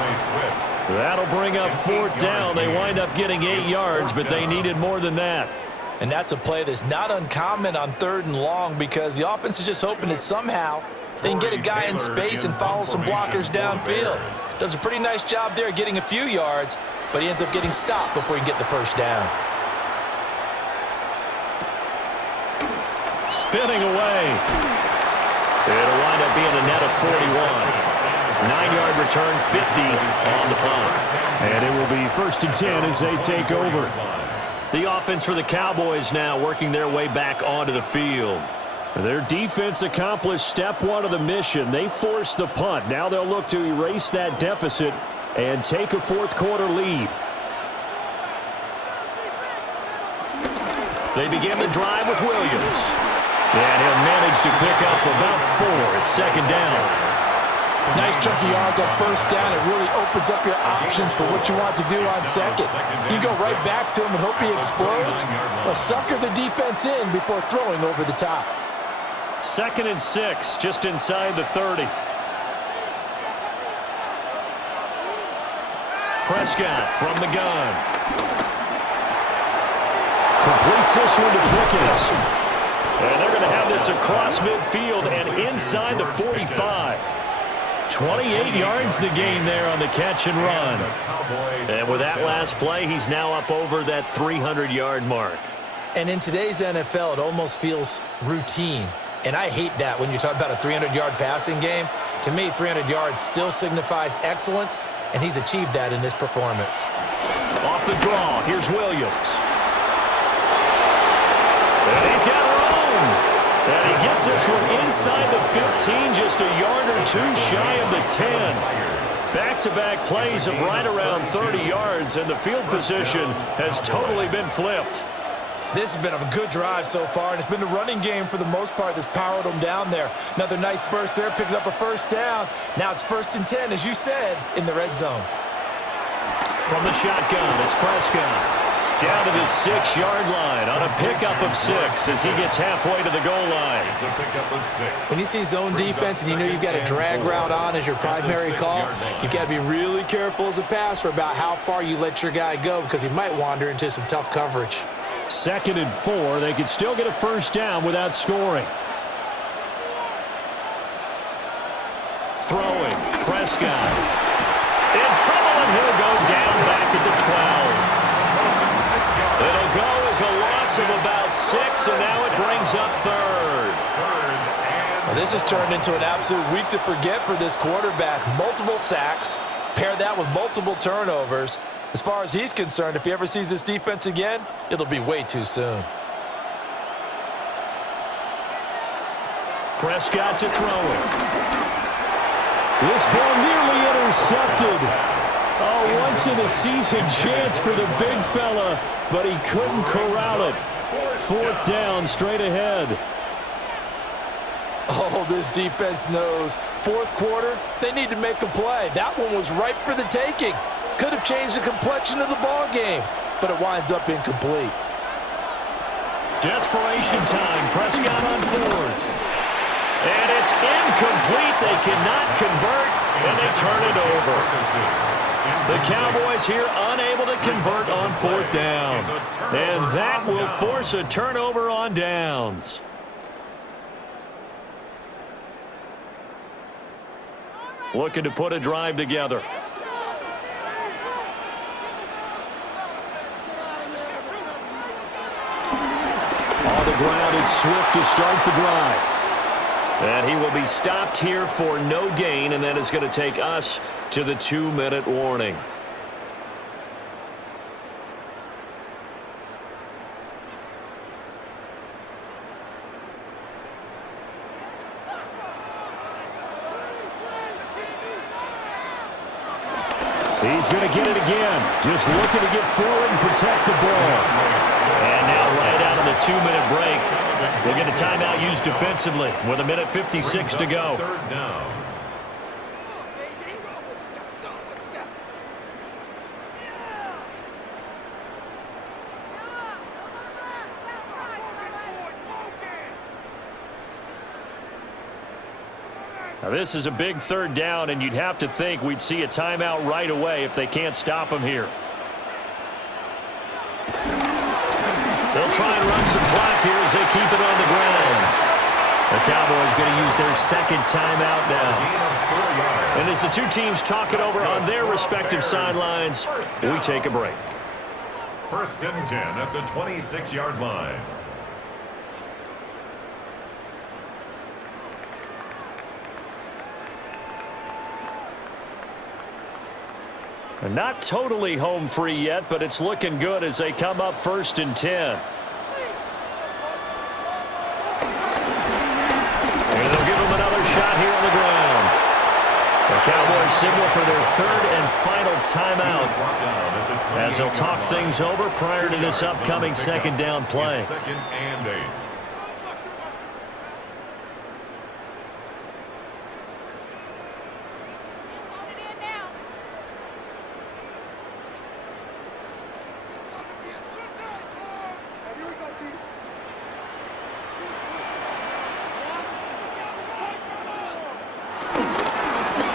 That'll bring up 4th down. They wind up getting 8 yards, but they needed more than that. And that's a play that's not uncommon on 3rd and long, because the offense is just hoping that somehow they can get a guy in space and follow some blockers downfield. Does a pretty nice job there getting a few yards, but he ends up getting stopped before he can get the 1st down. Spinning away. It'll wind up being a net of 41. 9-yard return, 50 on the punt. And it will be 1st and 10 as they take over. The offense for the Cowboys now working their way back onto the field. Their defense accomplished step 1 of the mission. They forced the punt. Now they'll look to erase that deficit and take a 4th quarter lead. They begin the drive with Williams. And he'll manage to pick up about 4. It's 2nd down. Nice chunky yards on 1st down. It really opens up your options for what you want to do on 2nd. You go right back to him and hope he explodes, or sucker the defense in before throwing over the top. 2nd and 6, just inside the 30. Prescott from the gun. Completes this one to Pickens. And they're going to have this across midfield and inside the 45. 28 yards the gain there on the catch and run. And with that last play, he's now up over that 300-yard mark. And in today's NFL, it almost feels routine. And I hate that when you talk about a 300-yard passing game. To me, 300 yards still signifies excellence, and he's achieved that in this performance. Off the draw, here's Williams. And he's got room. And he gets this one inside the 15, just a yard or 2 shy of the 10. Back-to-back plays of right around 30 yards, and the field position has totally been flipped. This has been a good drive so far, and it's been the running game for the most part that's powered them down there. Another nice burst there, picking up a 1st down. Now it's 1st and 10, as you said, in the red zone. From the shotgun, it's Prescott. Down to the 6-yard line on a pickup of 6 as he gets halfway to the goal line. It's a pickup of 6. When you see zone defense and you know you've got a drag route on as your primary call, you've got to be really careful as a passer about how far you let your guy go, because he might wander into some tough coverage. 2nd and 4. They could still get a 1st down without scoring. Throwing. Prescott. In trouble, and he'll go down back at the 12. It'll go as a loss of about 6, and now it brings up 3rd. Well, this has turned into an absolute week to forget for this quarterback. Multiple sacks, pair that with multiple turnovers. As far as he's concerned, if he ever sees this defense again, it'll be way too soon. Prescott to throw it. This ball nearly intercepted. Oh, once-in-a-season chance for the big fella, but he couldn't corral it. 4th down, straight ahead. Oh, this defense knows. 4th quarter, they need to make a play. That one was ripe for the taking. Could have changed the complexion of the ball game, but it winds up incomplete. Desperation time. Prescott on 4th. And it's incomplete. They cannot convert, and they turn it over. The Cowboys here unable to convert on 4th down. And that will force a turnover on downs. Looking to put a drive together. On the ground, it's Swift to start the drive. And he will be stopped here for no gain, and that is going to take us to the 2-minute warning. He's going to get it again. Just looking to get forward and protect the ball. And now right out of the 2-minute break, we'll get a timeout used defensively with 1:56 to go. 3rd down. Now this is a big 3rd down, and you'd have to think we'd see a timeout right away if they can't stop him here. They'll try and run some clock here as they keep it on the ground. The Cowboys going to use their 2nd timeout now. And as the two teams talk it over on their respective sidelines, we take a break. 1st and 10 at the 26-yard line. And not totally home free yet, but it's looking good as they come up 1st and 10. And they'll give them another shot here on the ground. The Cowboys signal for their 3rd and final timeout as they'll talk things over prior to this upcoming 2nd down play. 2nd and 8.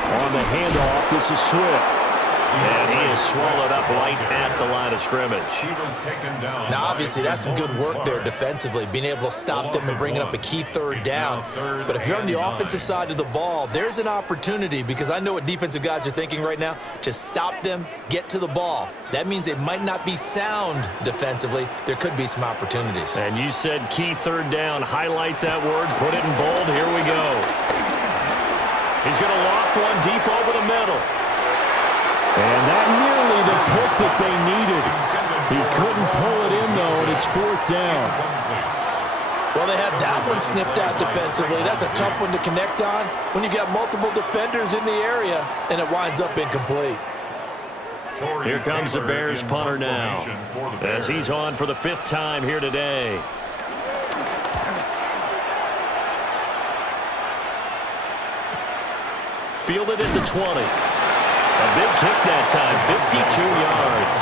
On the handoff, this is Swift. And he is swallowed up right at the line of scrimmage. He was taken down. Now, obviously, that's some good work there defensively, being able to stop them and bringing up a key 3rd down. But if you're on the offensive side of the ball, there's an opportunity, because I know what defensive guys are thinking right now, to stop them, get to the ball. That means they might not be sound defensively. There could be some opportunities. And you said key 3rd down. Highlight that word. Put it in bold. Here we go. He's going to loft one deep over the middle. And that nearly the pick that they needed. He couldn't pull it in, though, and it's 4th down. Well, they had that one snipped out defensively. That's a tough one to connect on when you got multiple defenders in the area, and it winds up incomplete. Here comes the Bears punter now, as he's on for the 5th time here today. Fielded at the 20. A big kick that time, 52 yards.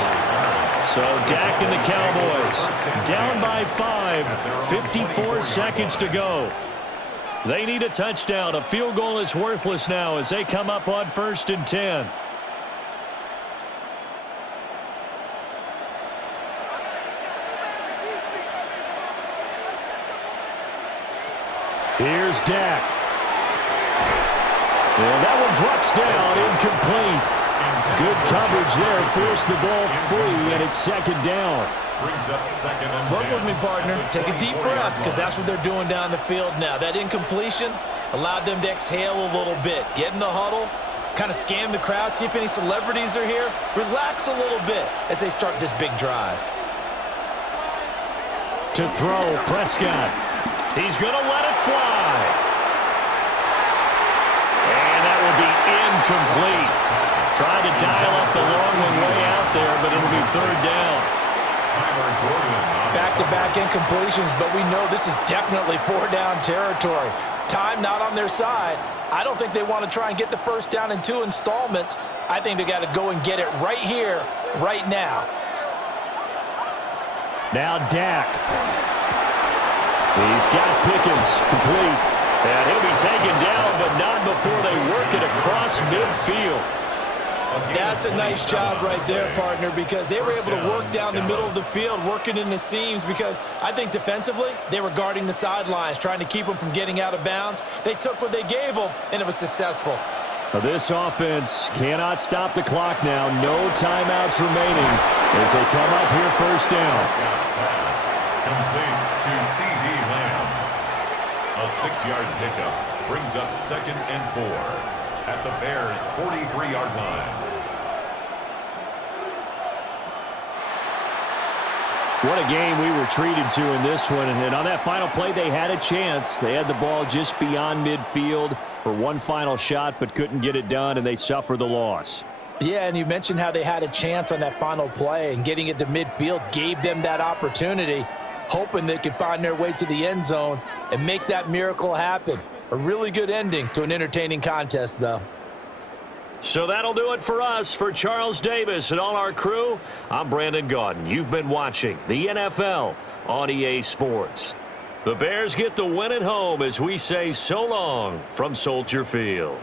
So Dak and the Cowboys down by 5, 54 seconds to go. They need a touchdown. A field goal is worthless now as they come up on 1st and 10. Here's Dak. And that one drops down, incomplete. Good coverage there, forced the ball free, and it's 2nd down. Brings up 2nd and 10. Work with me, partner. Take a deep breath, because that's what they're doing down the field now. That incompletion allowed them to exhale a little bit. Get in the huddle, kind of scan the crowd, see if any celebrities are here. Relax a little bit as they start this big drive. To throw, Prescott. He's going to let it fly. incomplete. Tried to dial up the long one way out there, but it'll be third down. Back-to-back incompletions, but we know this is definitely four-down territory. Time not on their side. I don't think they want to try and get the first down in 2 installments. I think they got to go and get it right here, right now. Now Dak. He's got Pickens complete. And he'll be taken down, but not before they work it across midfield. That's a nice job right there, partner, because they were able to work down the middle of the field, working in the seams, because I think defensively, they were guarding the sidelines, trying to keep them from getting out of bounds. They took what they gave them, and it was successful. This offense cannot stop the clock now. No timeouts remaining as they come up here first down. Complete to C.D. Lamb. A 6-yard pickup brings up 2nd and 4 at the Bears' 43-yard line. What a game we were treated to in this one. And on that final play, they had a chance. They had the ball just beyond midfield for one final shot, but couldn't get it done, and they suffered the loss. Yeah, and you mentioned how they had a chance on that final play, and getting it to midfield gave them that opportunity, hoping they could find their way to the end zone and make that miracle happen. A really good ending to an entertaining contest, though. So that'll do it for us. For Charles Davis and all our crew, I'm Brandon Gaudin. You've been watching the NFL on EA Sports. The Bears get the win at home as we say so long from Soldier Field.